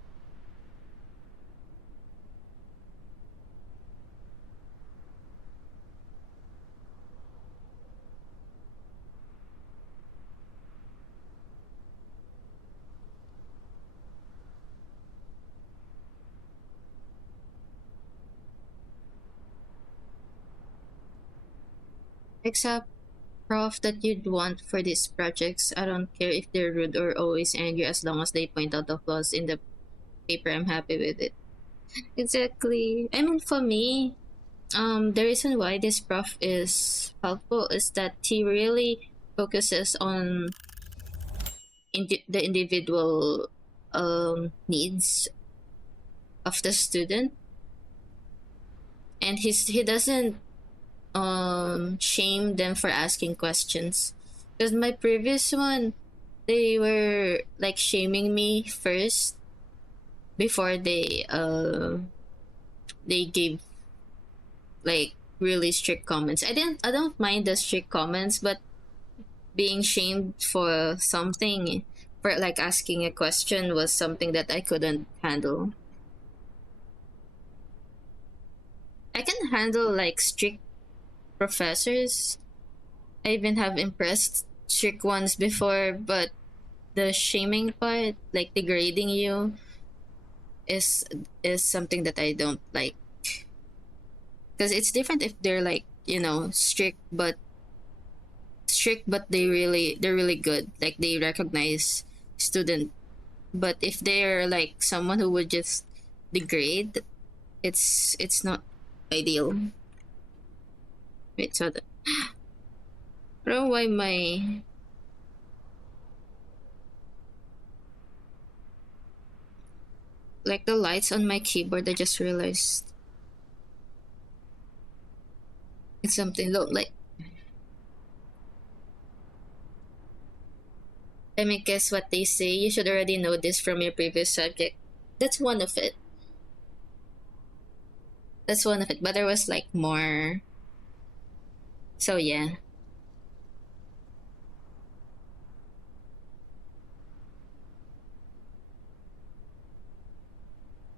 Except prof that you'd want for these projects. I don't care if they're rude or always angry as long as they point out the flaws in the paper. I'm happy with it. Exactly. I mean, for me, the reason why this prof is helpful is that he really focuses on the individual needs of the student, and he doesn't shame them for asking questions. Because my previous one, they were like shaming me first before they gave like really strict comments. I don't mind the strict comments, but being shamed for something, for like asking a question, was something that I couldn't handle. I can handle like strict professors. I even have impressed strict ones before, but the shaming part, like degrading you, is is something that I don't like. Because it's different if they're like, strict, but they're really good. Like they recognize student. But if they're like someone who would just degrade, it's not ideal. Wait, so I don't know why my like the lights on my keyboard. I just realized it's something. Look, like, I mean, guess what they say. You should already know this from your previous subject. That's one of it. That's one of it. But there was like more. So yeah.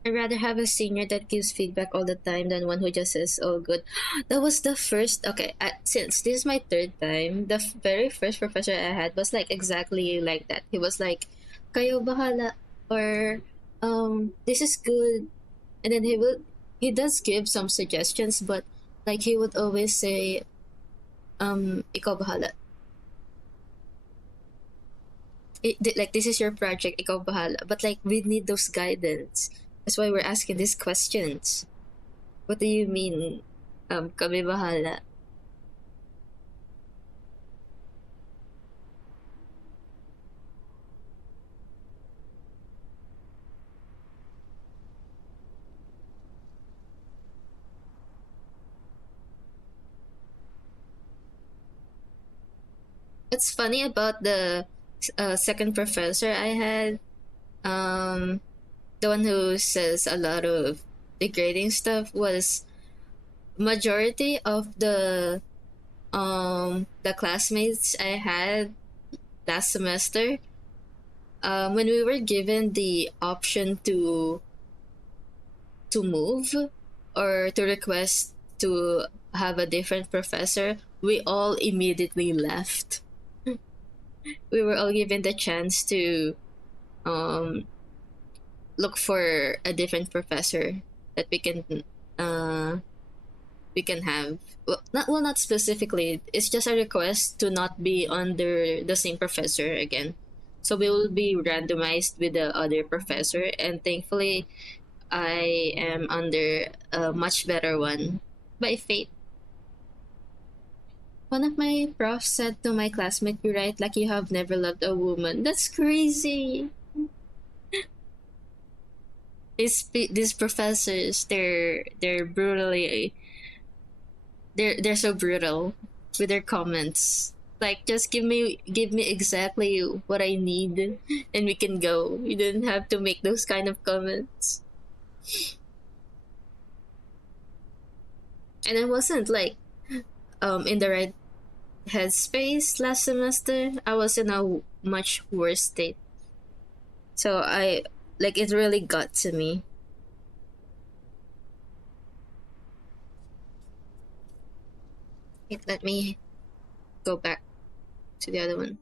I'd rather have a senior that gives feedback all the time than one who just says, "Oh, good." That was the first. Okay, since this is my third time, the very first professor I had was like exactly like that. He was like, "Kayo bahala," or "This is good," and then he does give some suggestions, but like he would always say, "Ikaw bahala." Like this is your project, ikaw bahala. But like we need those guidance. That's why we're asking these questions. What do you mean? Kami bahala. What's funny about the second professor I had, um, the one who says a lot of degrading stuff, was majority of the classmates I had last semester. When we were given the option to move or to request to have a different professor, we all immediately left. We were all given the chance to um, look for a different professor that uh, we can have. Not specifically. It's just a request to not be under the same professor again. So we will be randomized with the other professor, and thankfully, I am under a much better one by fate. One of my profs said to my classmate, "You write like you have never loved a woman." That's crazy. These professors, they're brutally they're so brutal with their comments. Like, just give me exactly what I need, and we can go. You didn't have to make those kind of comments. And I wasn't like in the right headspace last semester. I was in a much worse state. So I like it really got to me. Wait, let me go back to the other one.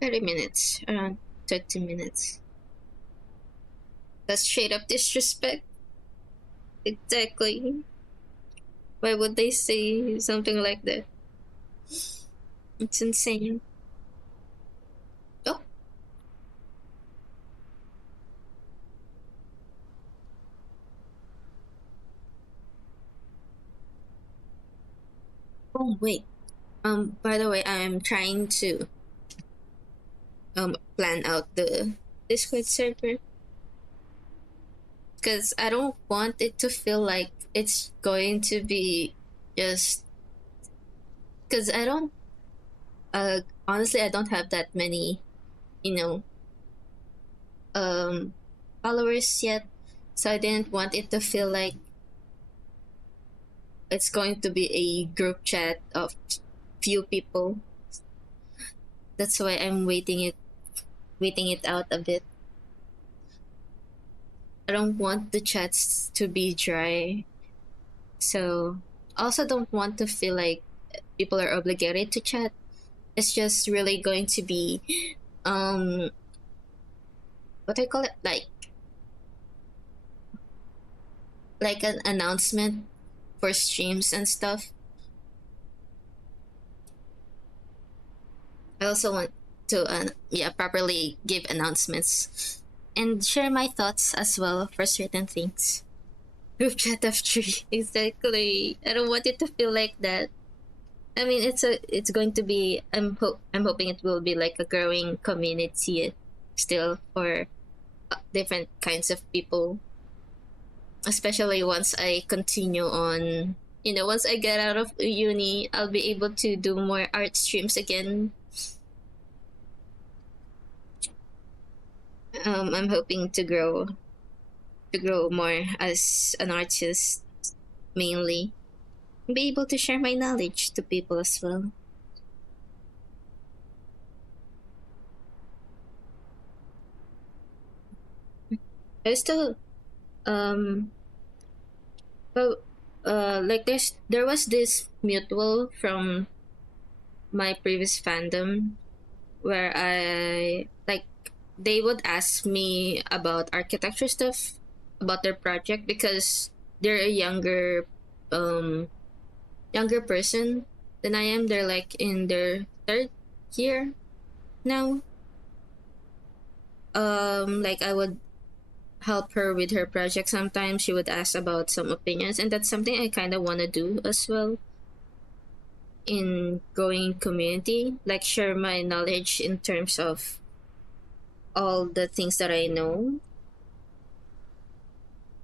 30 minutes, around 30 minutes. That's straight up disrespect. Exactly. Why would they say something like that? It's insane. Oh, oh wait. By the way, I'm trying to plan out the Discord server because I don't want it to feel like it's going to be just because I don't honestly I don't have that many, you know, um followers yet. So I didn't want it to feel like it's going to be a group chat of few people. That's why I'm waiting it out a bit. I don't want the chats to be dry. So I also don't want to feel like people are obligated to chat. It's just really going to be um what I call it, like an announcement for streams and stuff. I also want to yeah, properly give announcements and share my thoughts as well for certain things. Group chat of three. Exactly. I don't want it to feel like that. I mean, it's going to be. I'm hoping it will be like a growing community still for different kinds of people. Especially once I continue on. Once I get out of uni, I'll be able to do more art streams again. I'm hoping to grow more as an artist mainly. Be able to share my knowledge to people as well. I still um but like there was this mutual from my previous fandom where I like they would ask me about architecture stuff about their project because they're a um younger person than I am. They're like in their third year now. Like I would help her with her project sometimes. She would ask about some opinions, and that's something I kind of want to do as well in growing community, like share my knowledge in terms of all the things that I know,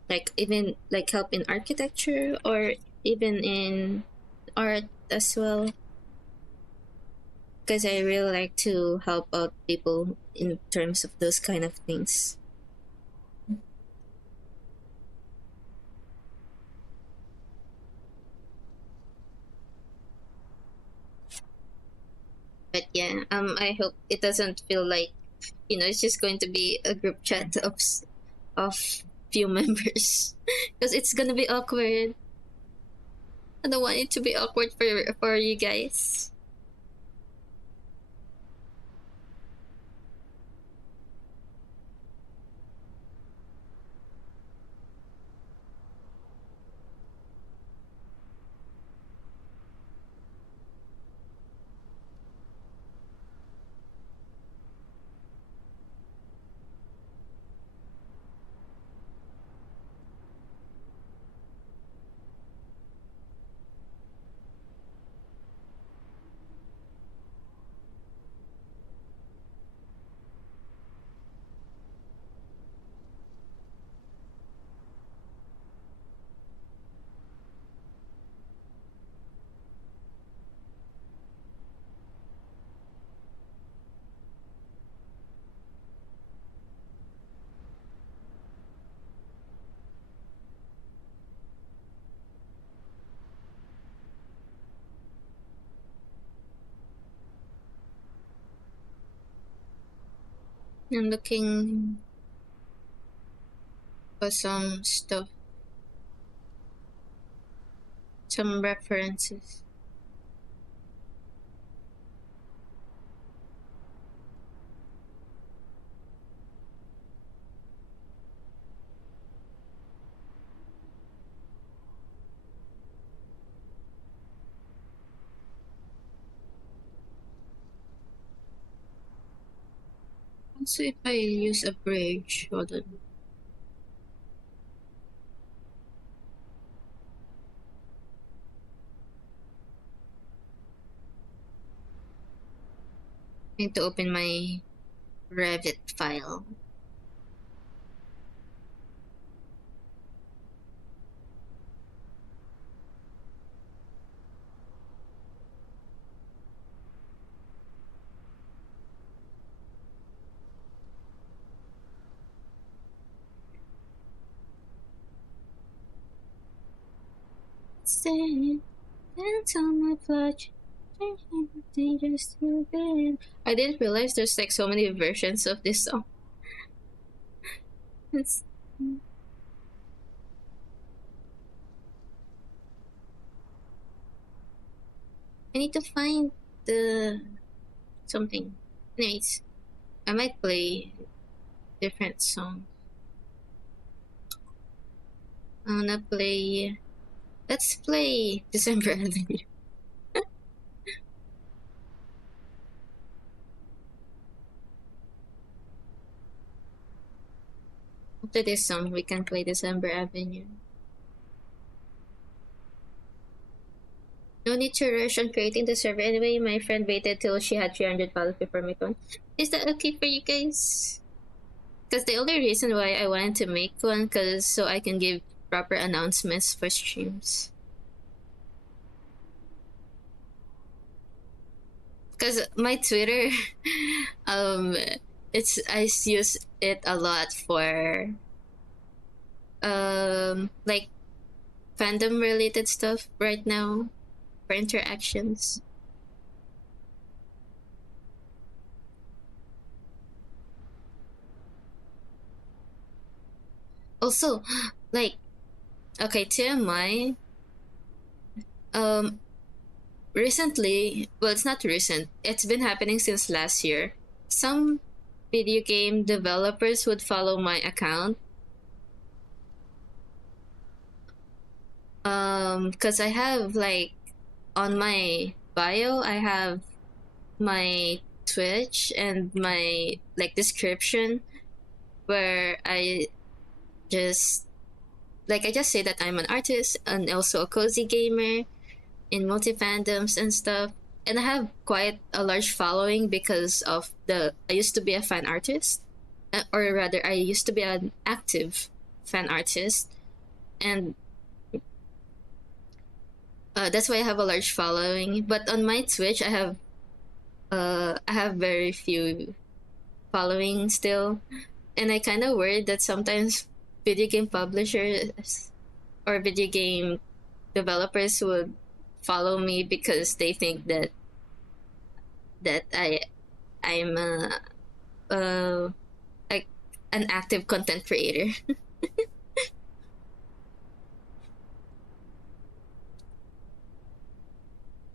like even like help in architecture or even in art as well, because I really like to help out people in terms of those kind of things. But yeah, I hope it doesn't feel like it's just going to be a group chat of few members because it's gonna be awkward. I don't want it to be awkward for you guys. I'm looking for some stuff, some references. Also, if I use a bridge, hold on. I need to open my Revit file. Stand, dance on my flash. Dangerous to be. I didn't realize there's like so many versions of this song. It's, I need to find the something. Anyways, I might play different songs. I wanna play. Let's play December Avenue. After this song, we can play December Avenue. No need to rush on creating the server. Anyway, my friend waited till she had 300 followers before my one. Is that okay for you guys? Because the only reason why I wanted to make one, because so I can give proper announcements for streams. Because my Twitter, um, I use it a lot for like fandom related stuff right now for interactions. Also, like okay, TMI. Um, recently, well, it's not recent. It's been happening since last year. Some video game developers would follow my account. Because I have like on my bio, I have my Twitch and my like description where just I just say that I'm an artist and also a cozy gamer in multi fandoms and stuff. And I have quite a large following because of the I used to be a fan artist, or rather, I used to be an active fan artist, and that's why I have a large following. But on my Twitch, I have very few following still, and I kind of worried that sometimes video game publishers or video game developers would follow me because they think that I'm a like an active content creator.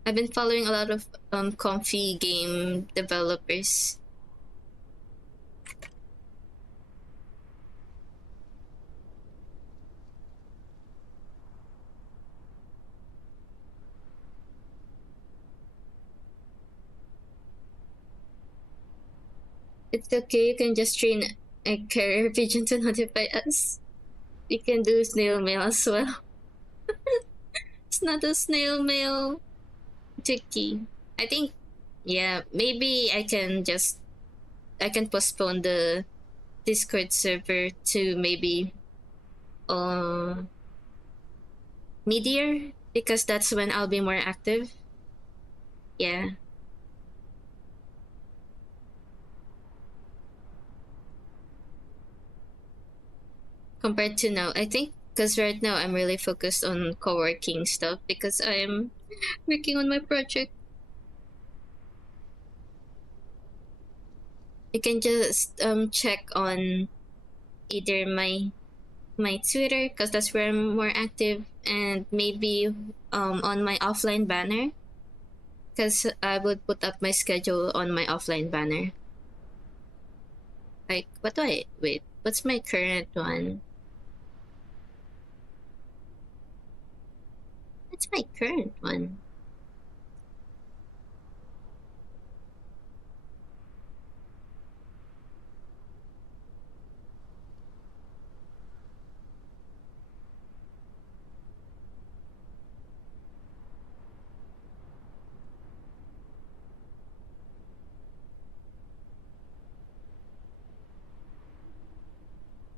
I've been following a lot of comfy game developers. It's okay, you can just train a carrier pigeon to notify us. You can do snail mail as well. It's not a snail mail tricky. I think yeah, maybe I can postpone the Discord server to maybe uh mid-year because that's when I'll be more active. Yeah. Compared to now, I think because right now I'm really focused on co-working stuff because I'm working on my project. You can just check on either my Twitter because that's where I'm more active, and maybe on my offline banner because I would put up my schedule on my offline banner. Like, what do I wait? What's my current one? What's my current one?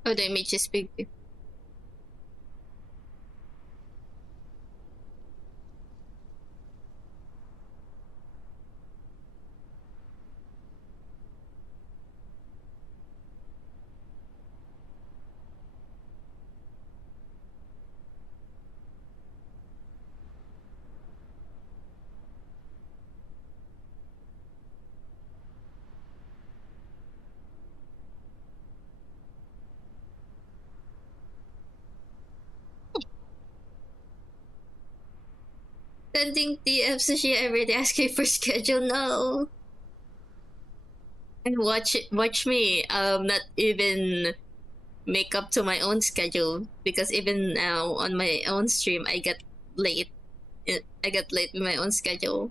Oh, the image is big. Sending DM Sushi every day asking for schedule. No. And watch me not even make up to my own schedule because even now on my own stream I get late. I got late with my own schedule.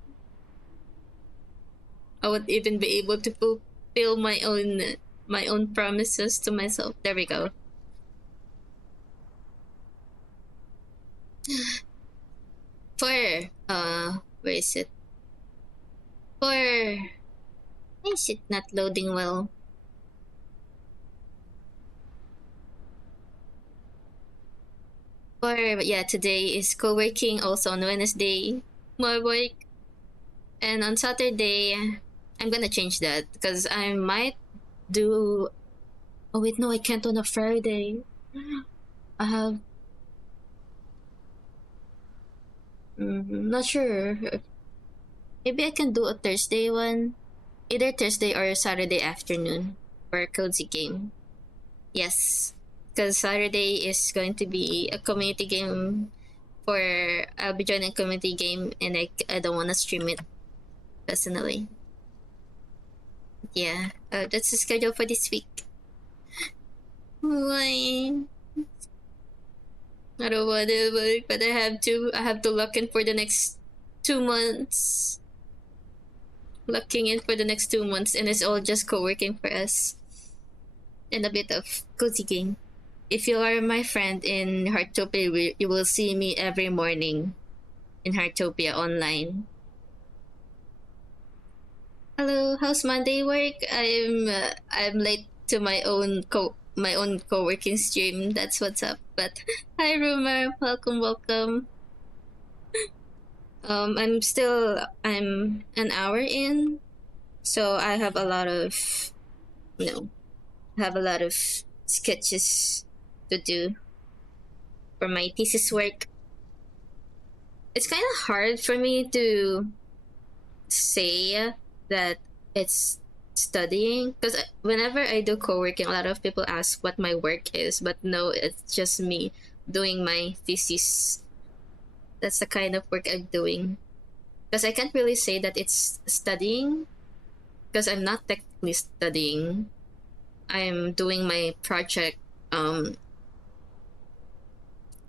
I would even be able to fulfill my own promises to myself. There we go. For where is it? For why is it not loading well? For yeah, today is co-working. Also on Wednesday, more work, and on Saturday, I'm gonna change that because I might do. Oh wait, no, I can't on a Friday. I have. Not sure. Maybe I can do a Thursday one, either Thursday or Saturday afternoon for a cozy game. Yes, because Saturday is going to be a community game. For I'll be joining a community game, and I don't want to stream it personally. Yeah, that's the schedule for this week. Why? I don't want to work, but I have to. I have to lock in for the next 2 months. Locking in for the next 2 months, and it's all just co-working for us, and a bit of cozy game. If you are my friend in Heartopia, you will see me every morning in Heartopia online. Hello, how's Monday work? I'm late to my own co-working stream. That's what's up. But hi, Rumor. Welcome, welcome. I'm an hour in, so I have a lot of you know have a lot of sketches to do for my thesis work. It's kind of hard for me to say that it's studying because whenever I do co-working, a lot of people ask what my work is, but no, it's just me doing my thesis. That's the kind of work I'm doing because I can't really say that it's studying because I'm not technically studying. I'm doing my project, um,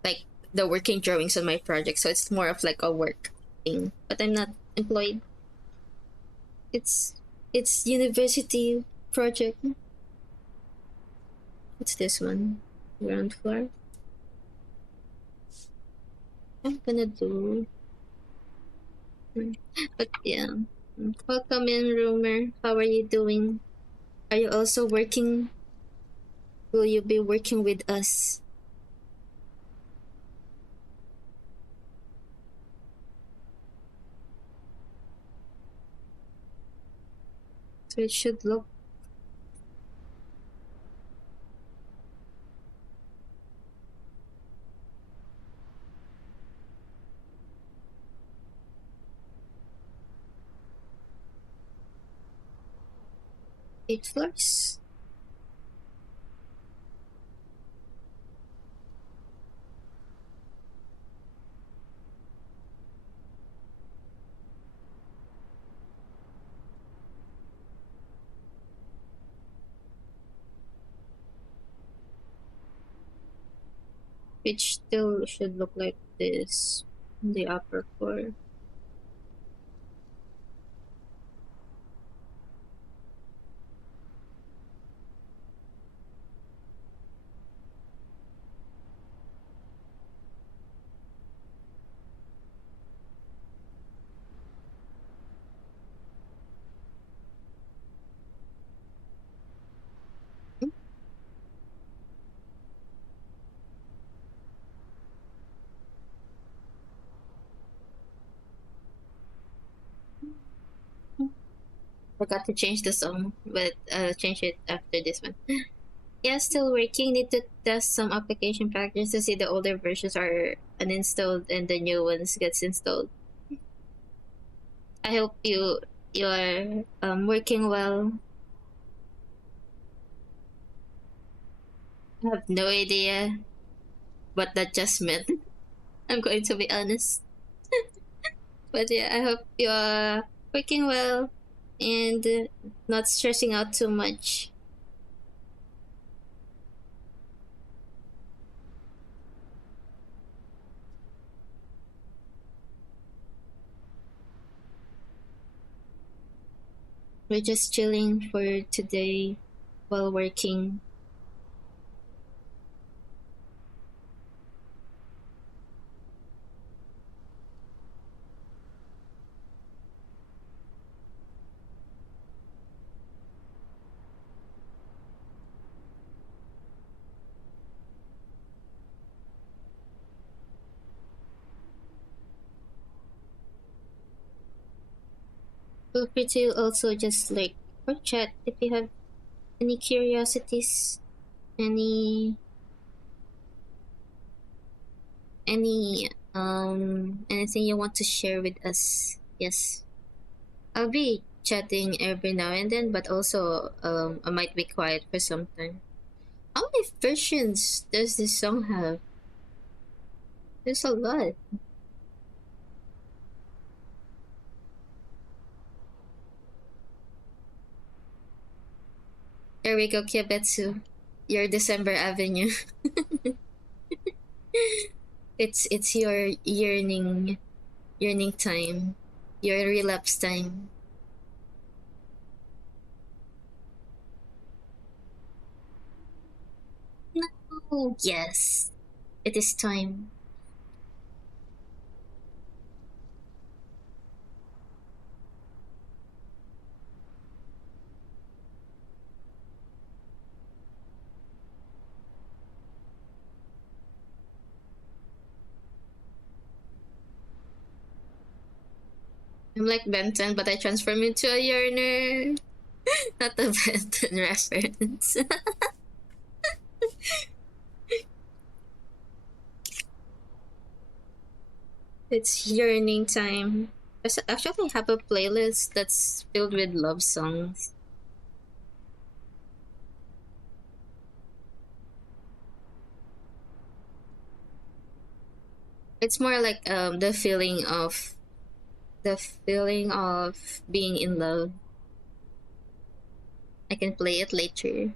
like the working drawings on my project, so it's more of like a work thing. But I'm not employed. It's it's university project. What's this one? Ground floor. I'm gonna do. But yeah. Welcome in, Rumor. How are you doing? Are you also working? Will you be working with us? So it should look. 8 floors. Which still should look like this on the upper floor. Forgot to change the song, but change it after this one. Yeah, still working. Need to test some application packages to see the older versions are uninstalled and the new ones gets installed. I hope you're working well. I have no idea what that just meant. I'm going to be honest. But yeah, I hope you're working well and not stressing out too much. We're just chilling for today while working. Feel free to also just like or chat if you have any curiosities, any anything you want to share with us. Yes. I'll be chatting every now and then, but also I might be quiet for some time. How many versions does this song have? There's a lot. There we go, Kiabetsu. Your December Avenue. It's your yearning time. Your relapse time. No. Yes. It is time. I'm like Benton, but I transform into a yearner. Not a Benton reference. It's yearning time. Actually, I have a playlist that's filled with love songs. It's more like the feeling of being in love. I can play it later.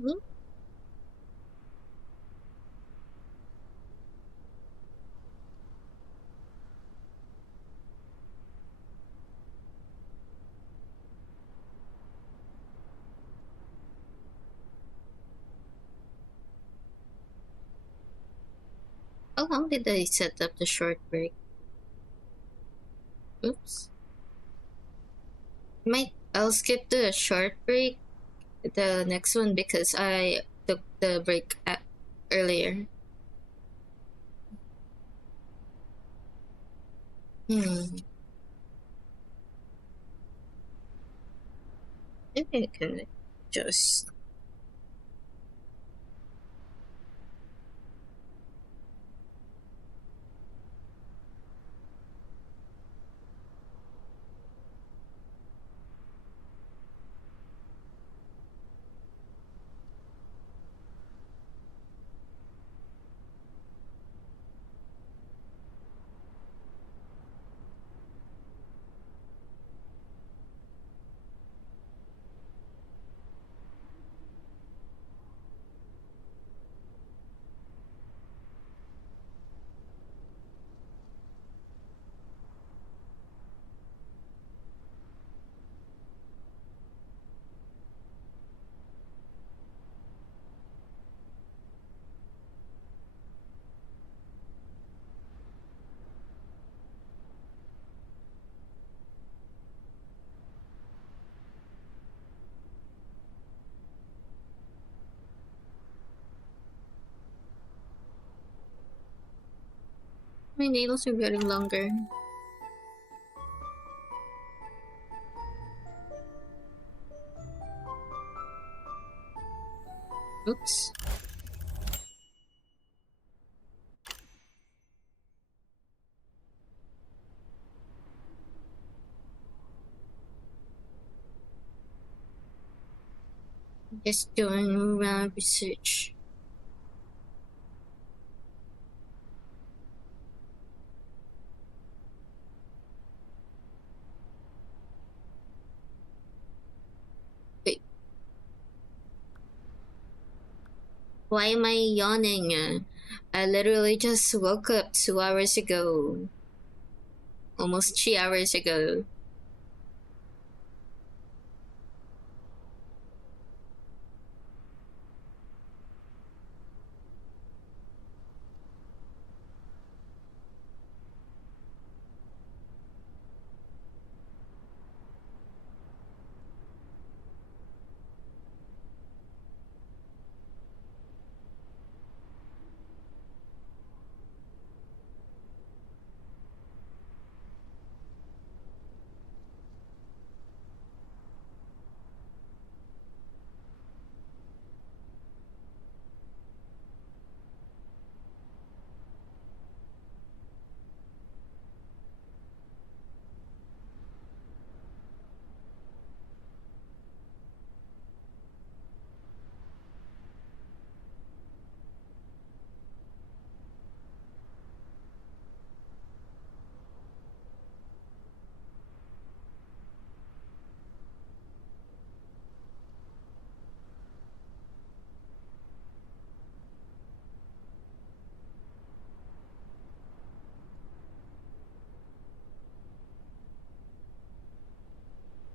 Mhm. How long did I set up the short break? Oops. I'll skip the short break, the next one, because I took the break earlier. Hmm. Maybe I can just. My nails are getting longer. Oops. Just doing research. Wait, why am I yawning? I literally just woke up 2 hours ago. Almost 3 hours ago.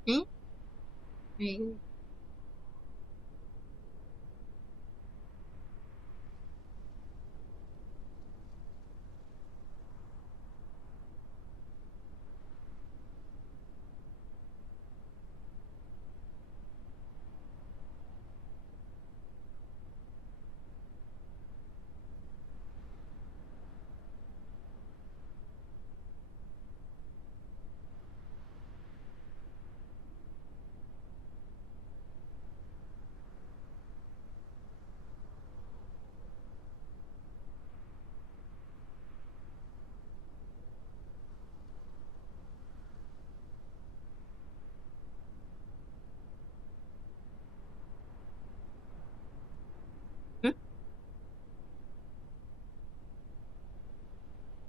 Hmm? Right. Hmm?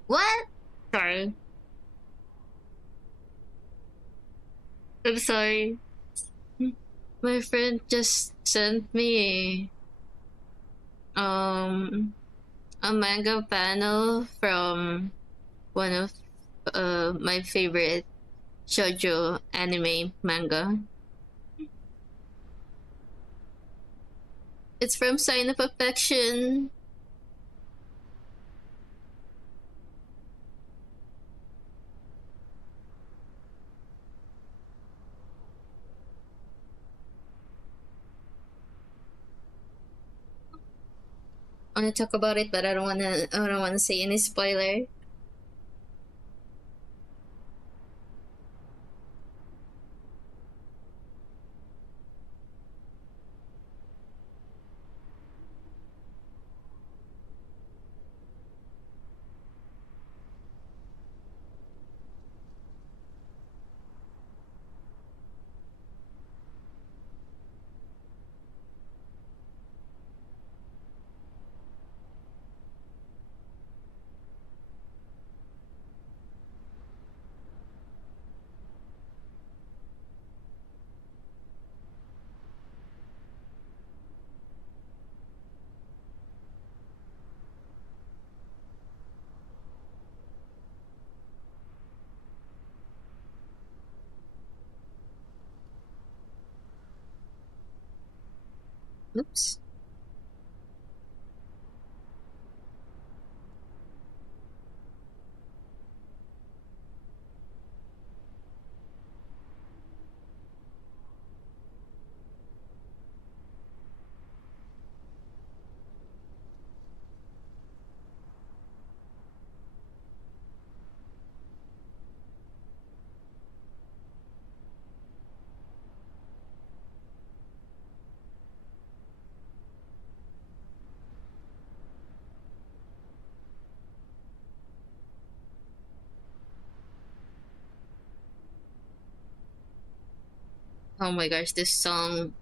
What? Sorry. I'm sorry. Hmm. My friend just sent me a manga panel from one of my favorite shoujo anime manga. It's from Sign of Affection. I want to talk about it, but I don't want to. I don't want to say any spoiler. Oops. Oh my gosh, this song.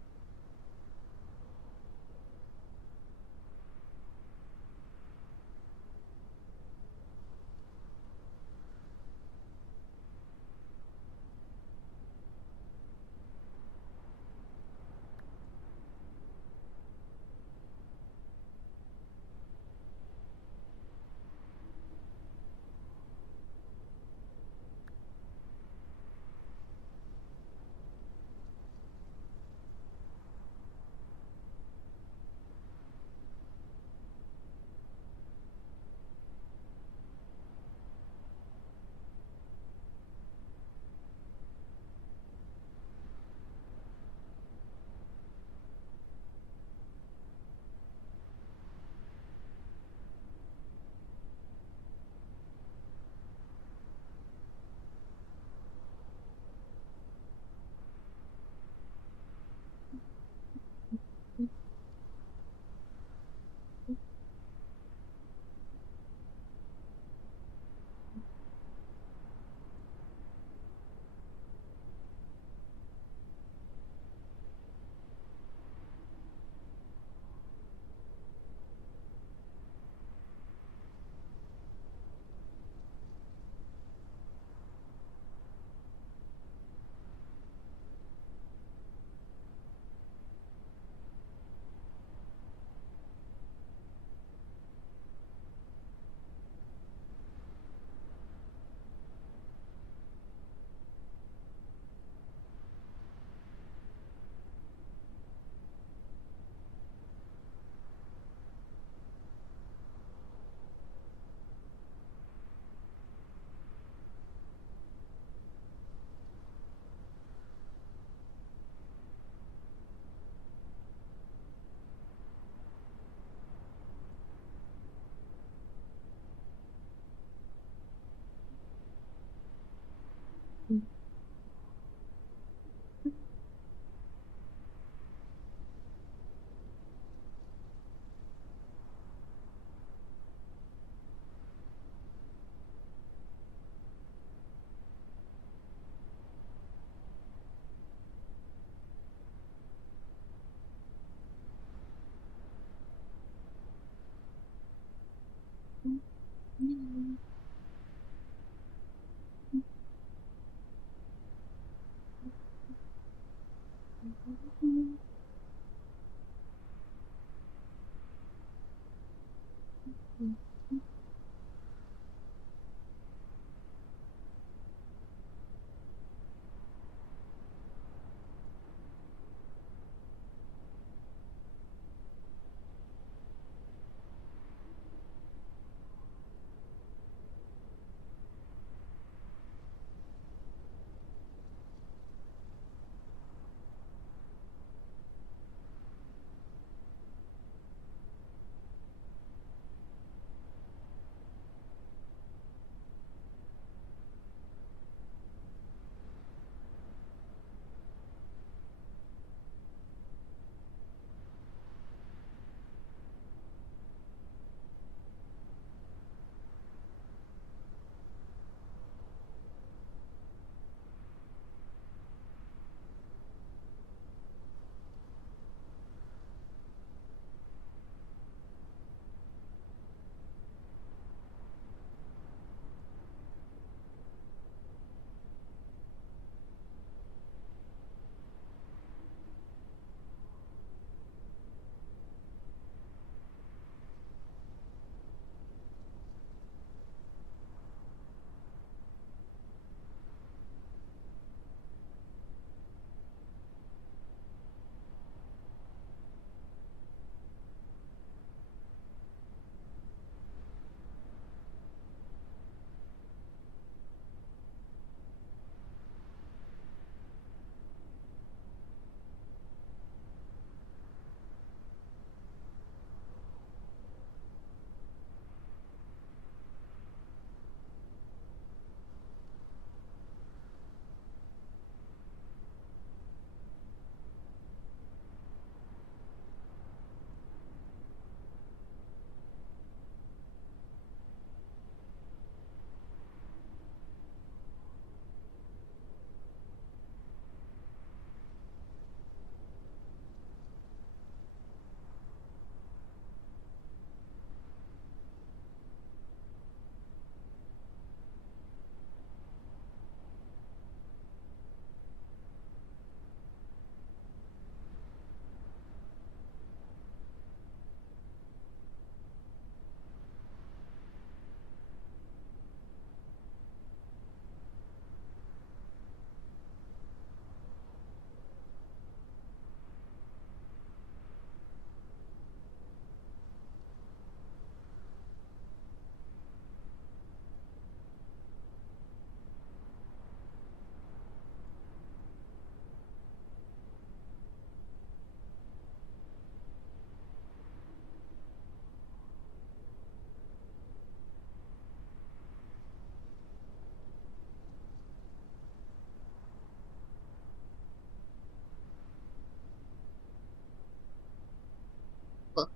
Well,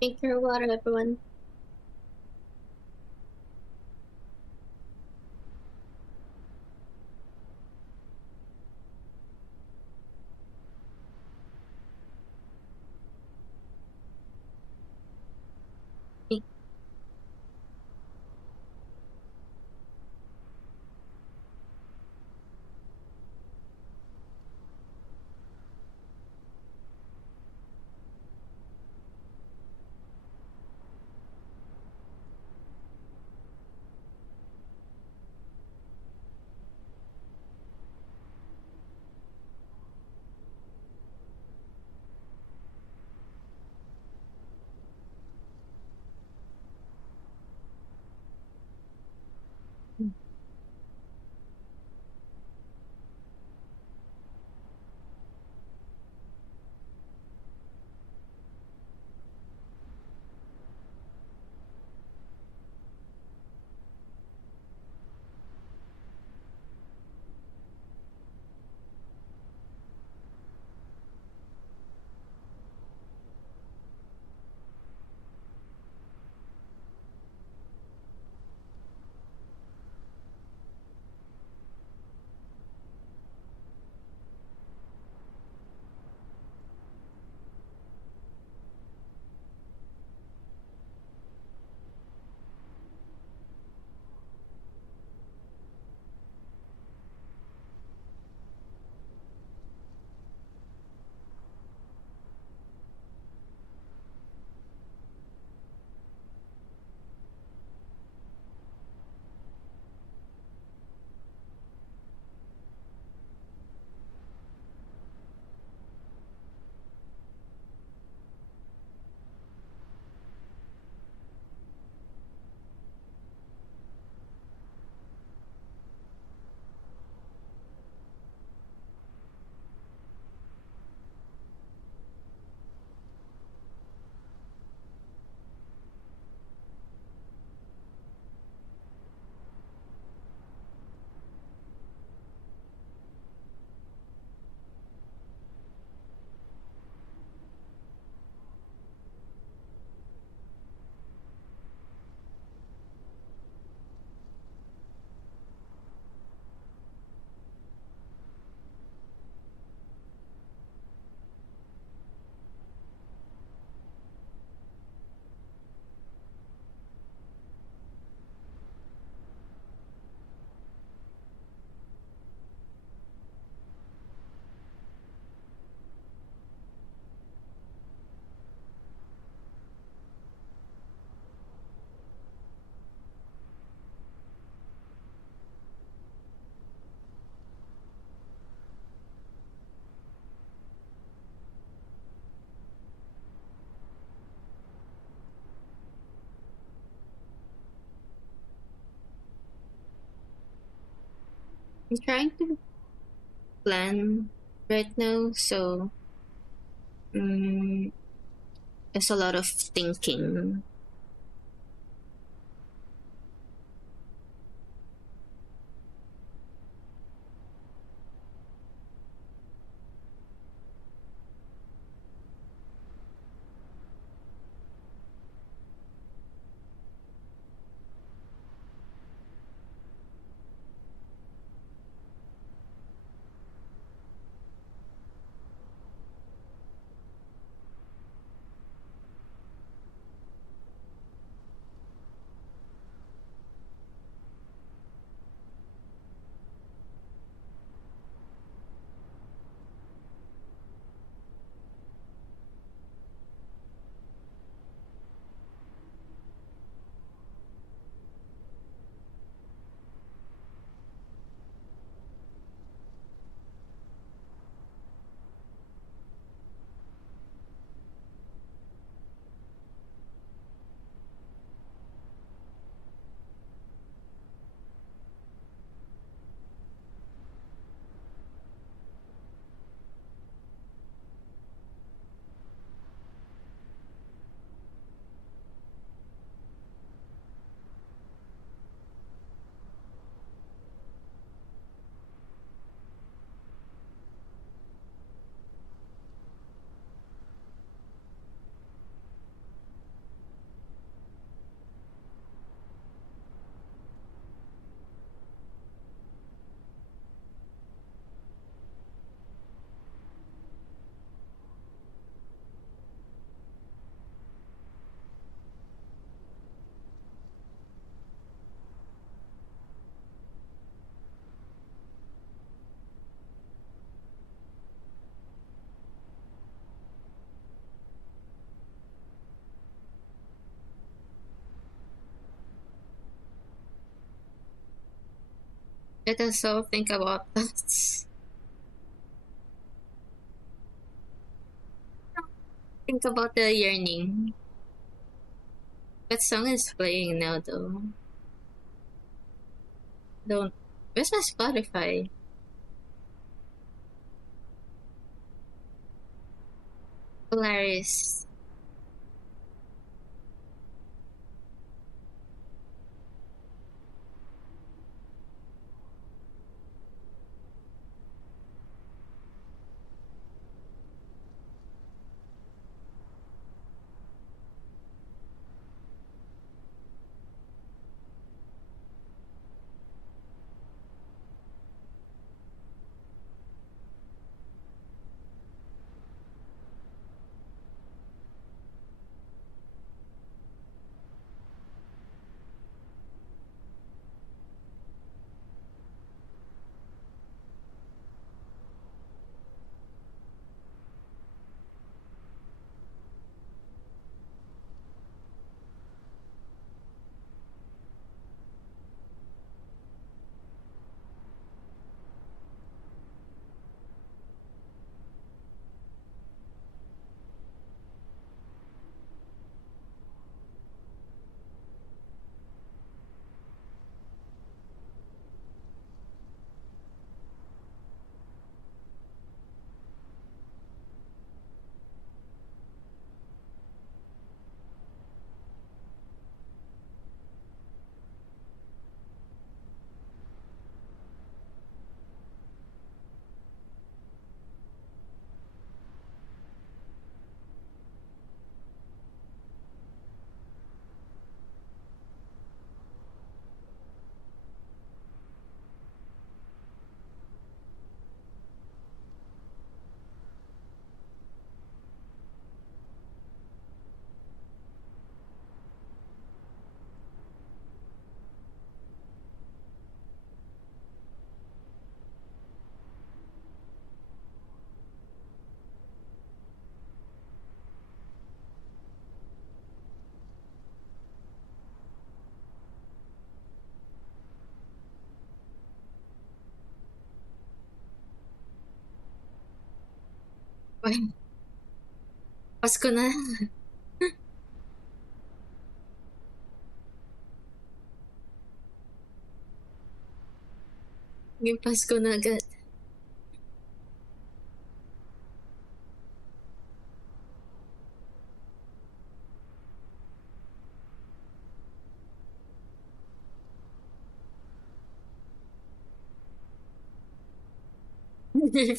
drink your water, everyone. I'm trying to plan right now, so um, there's a lot of thinking. Let us all think about that. Think about the yearning. What song is playing now, though? Don't. Where's my Spotify? Polaris. Pasko na. Yung Pasko na agad.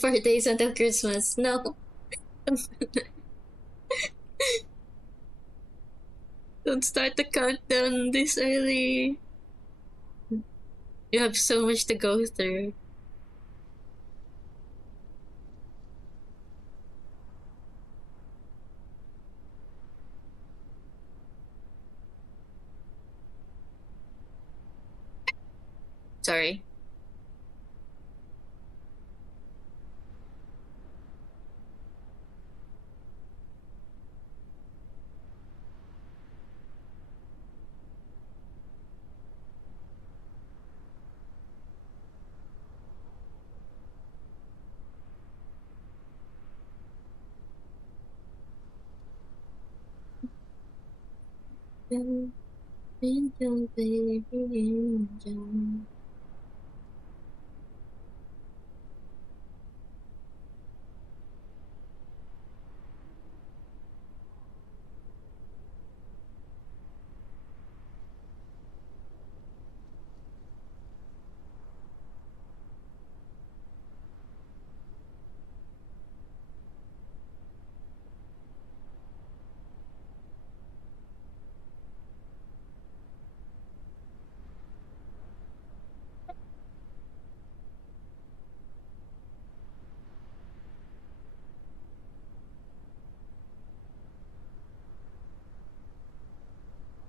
Four days until Christmas. No, don't start the countdown this early. You have so much to go through. Sorry. Angel, baby, angel.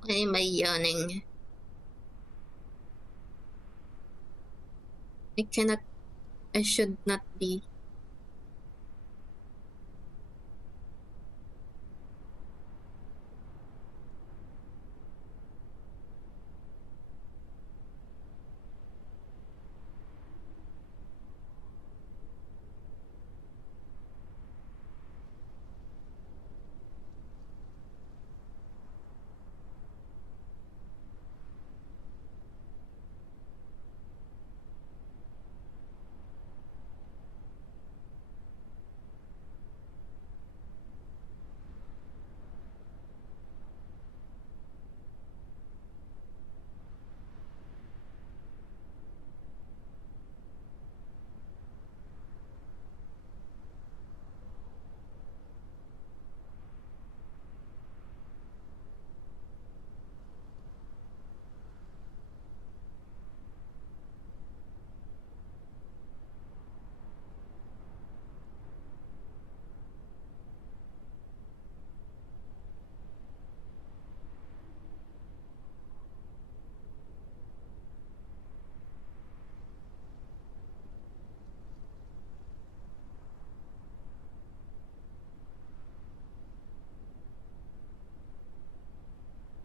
Why am I yawning? I cannot, I should not be.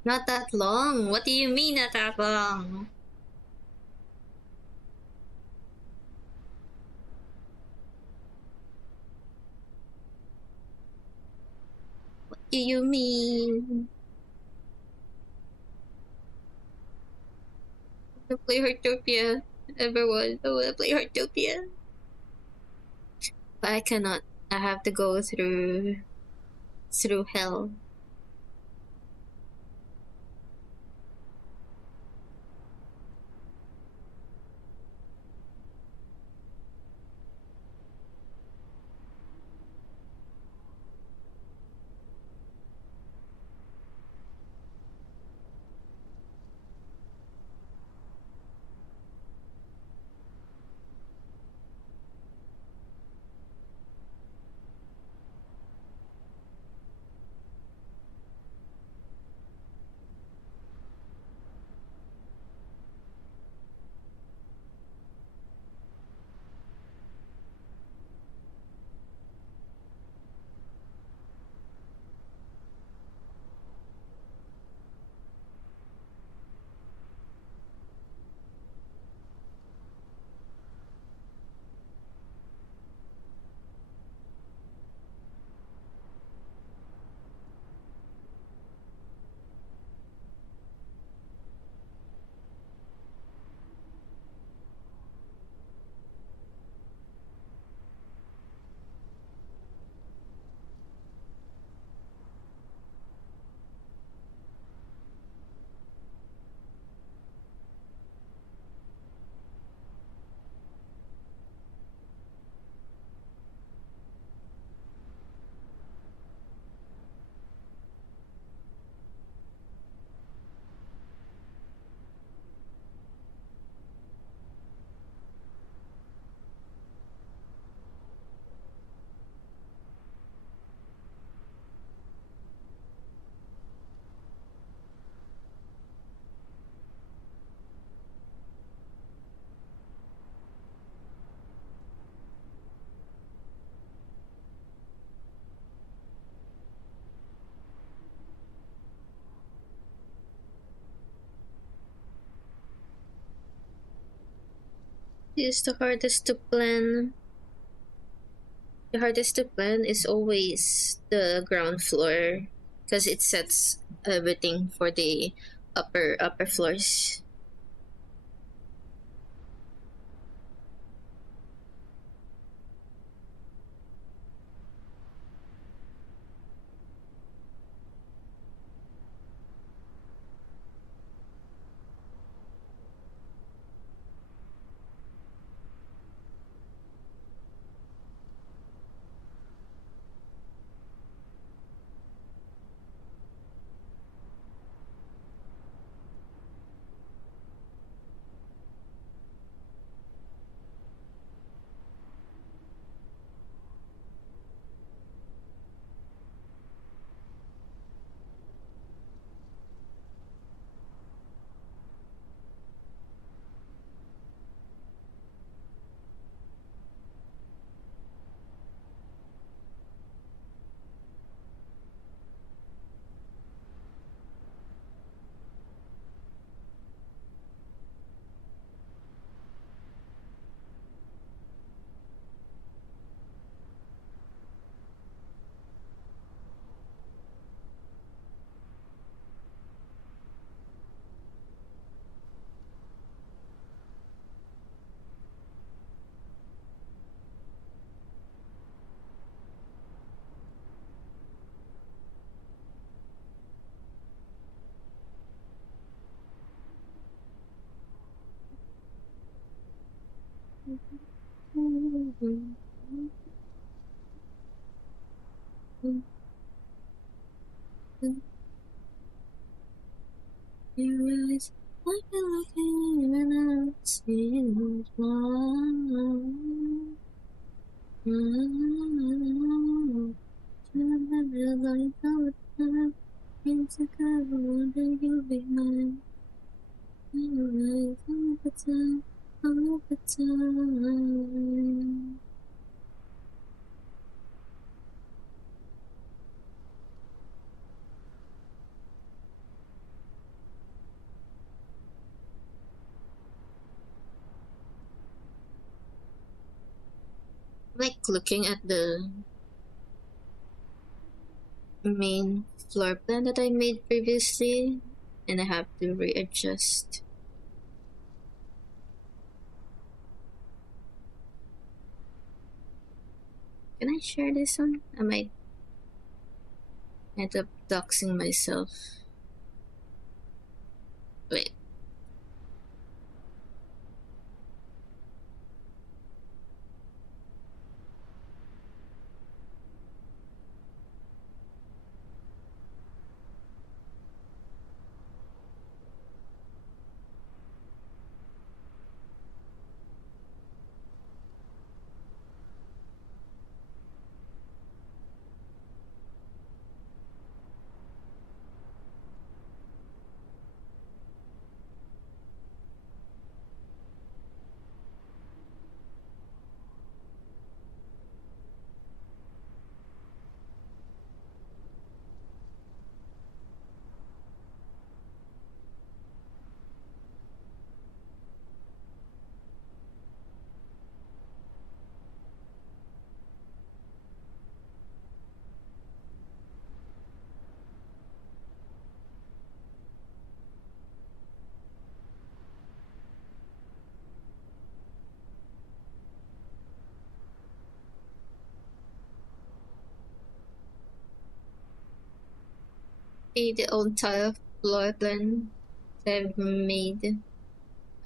Not that long. What do you mean not that long? What do you mean? I wanna play Heartopia. Everyone, I wanna play Heartopia. But I cannot. I have to go through hell. Is the hardest to plan. The hardest to plan is always the ground floor because it sets everything for the upper floors. Your eyes, I feel like when I see you smile. Like all the time, it's a one day you'll be mine. All the time, all the time. Like looking at the main floor plan that I made previously, and I have to readjust. Can I share this one? I might end up doxing myself. Wait, the entire floor plan I've made.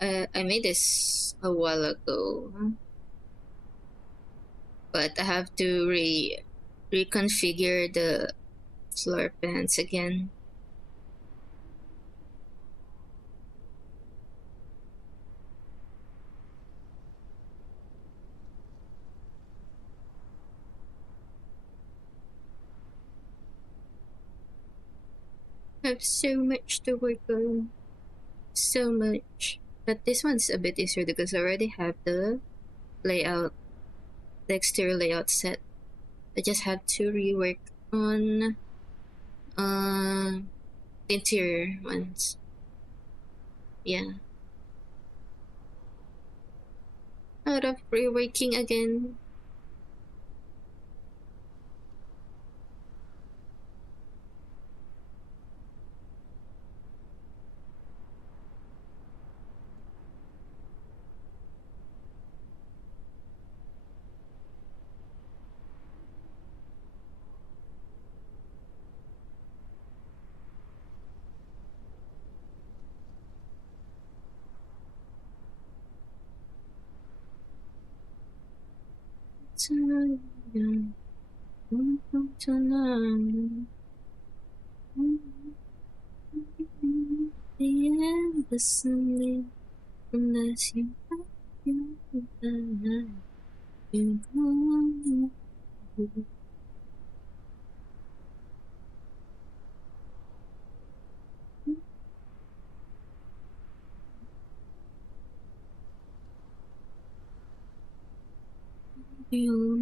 I made this a while ago, but I have to reconfigure the floor plans again. I have so much to work on, so much. But this one's a bit easier because I already have the layout, the exterior layout set. I just have to rework on uh, the interior ones. Yeah. out of reworking again. Tonight, tonight, the end is Sunday, unless you you go. You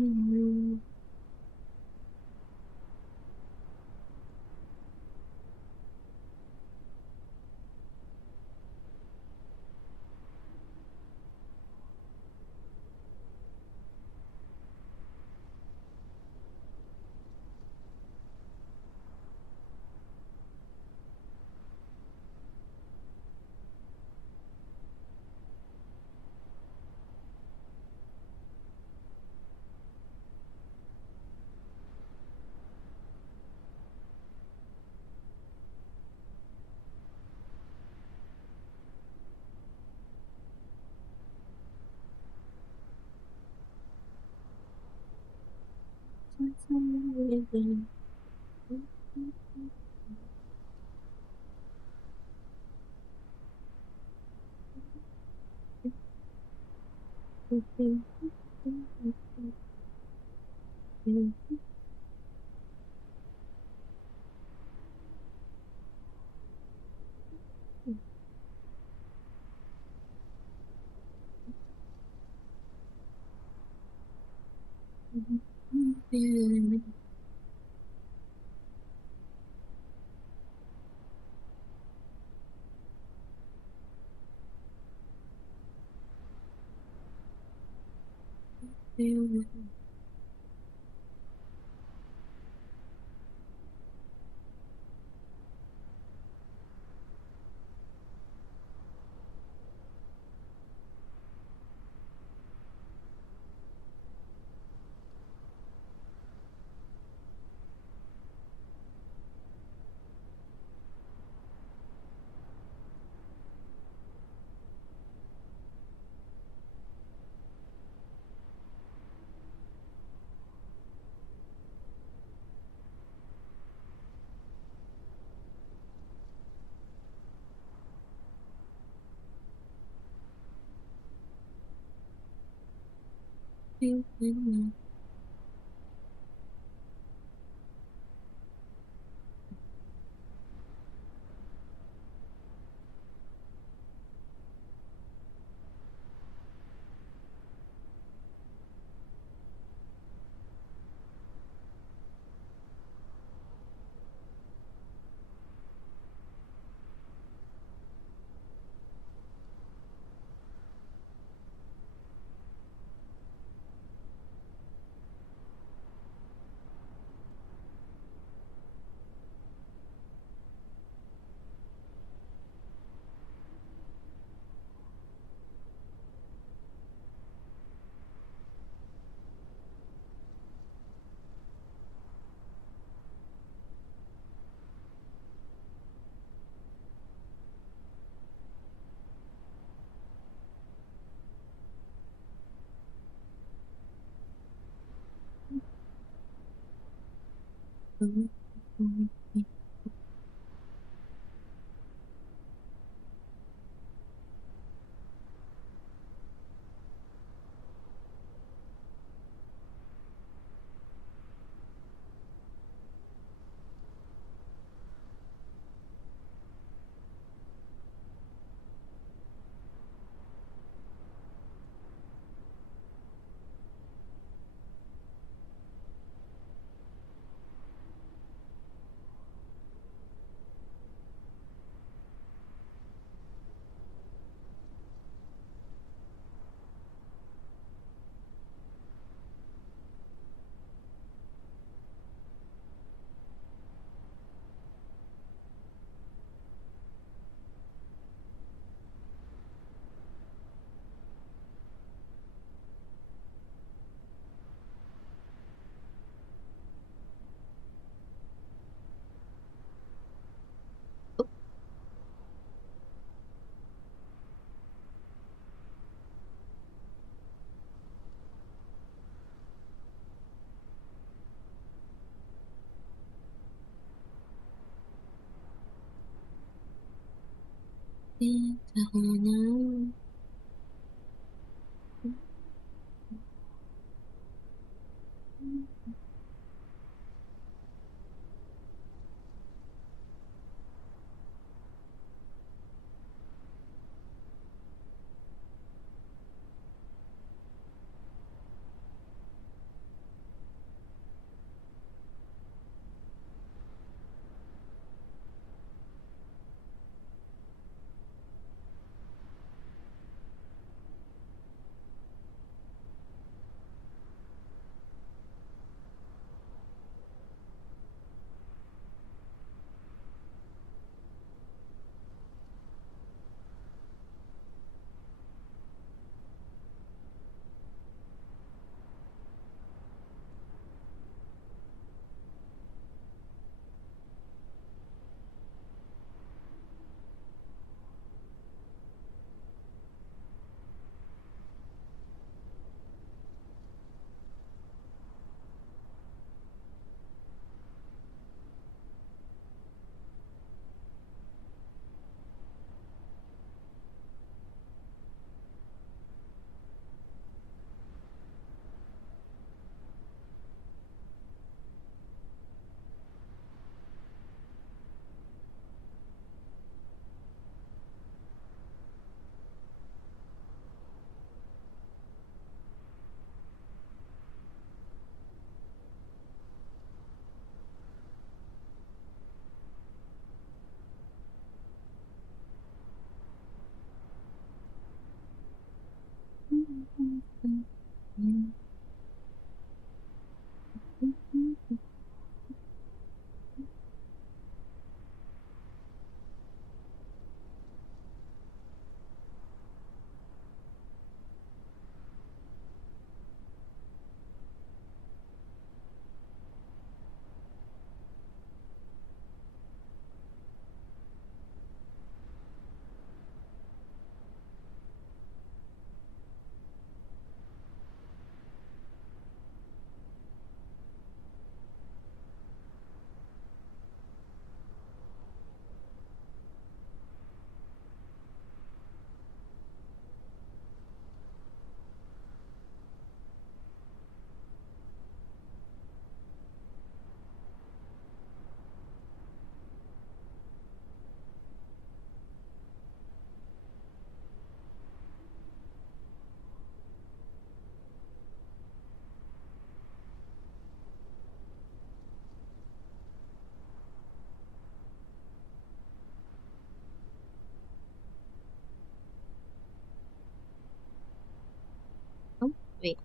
Oh, wait.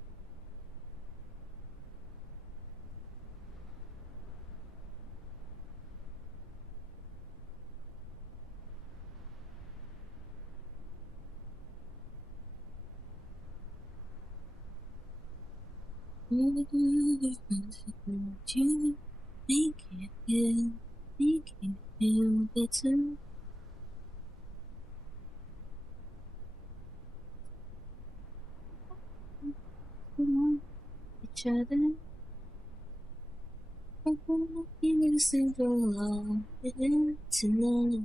Make it feel better. Each other. You simple love tonight.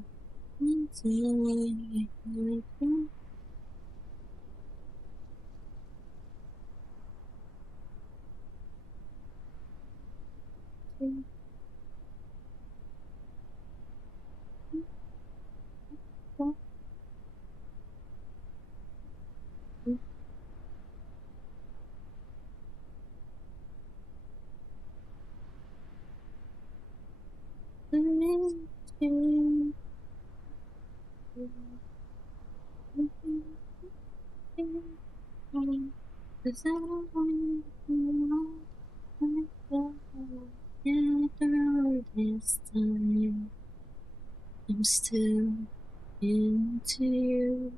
Cause I don't want to after this time, I'm still into you.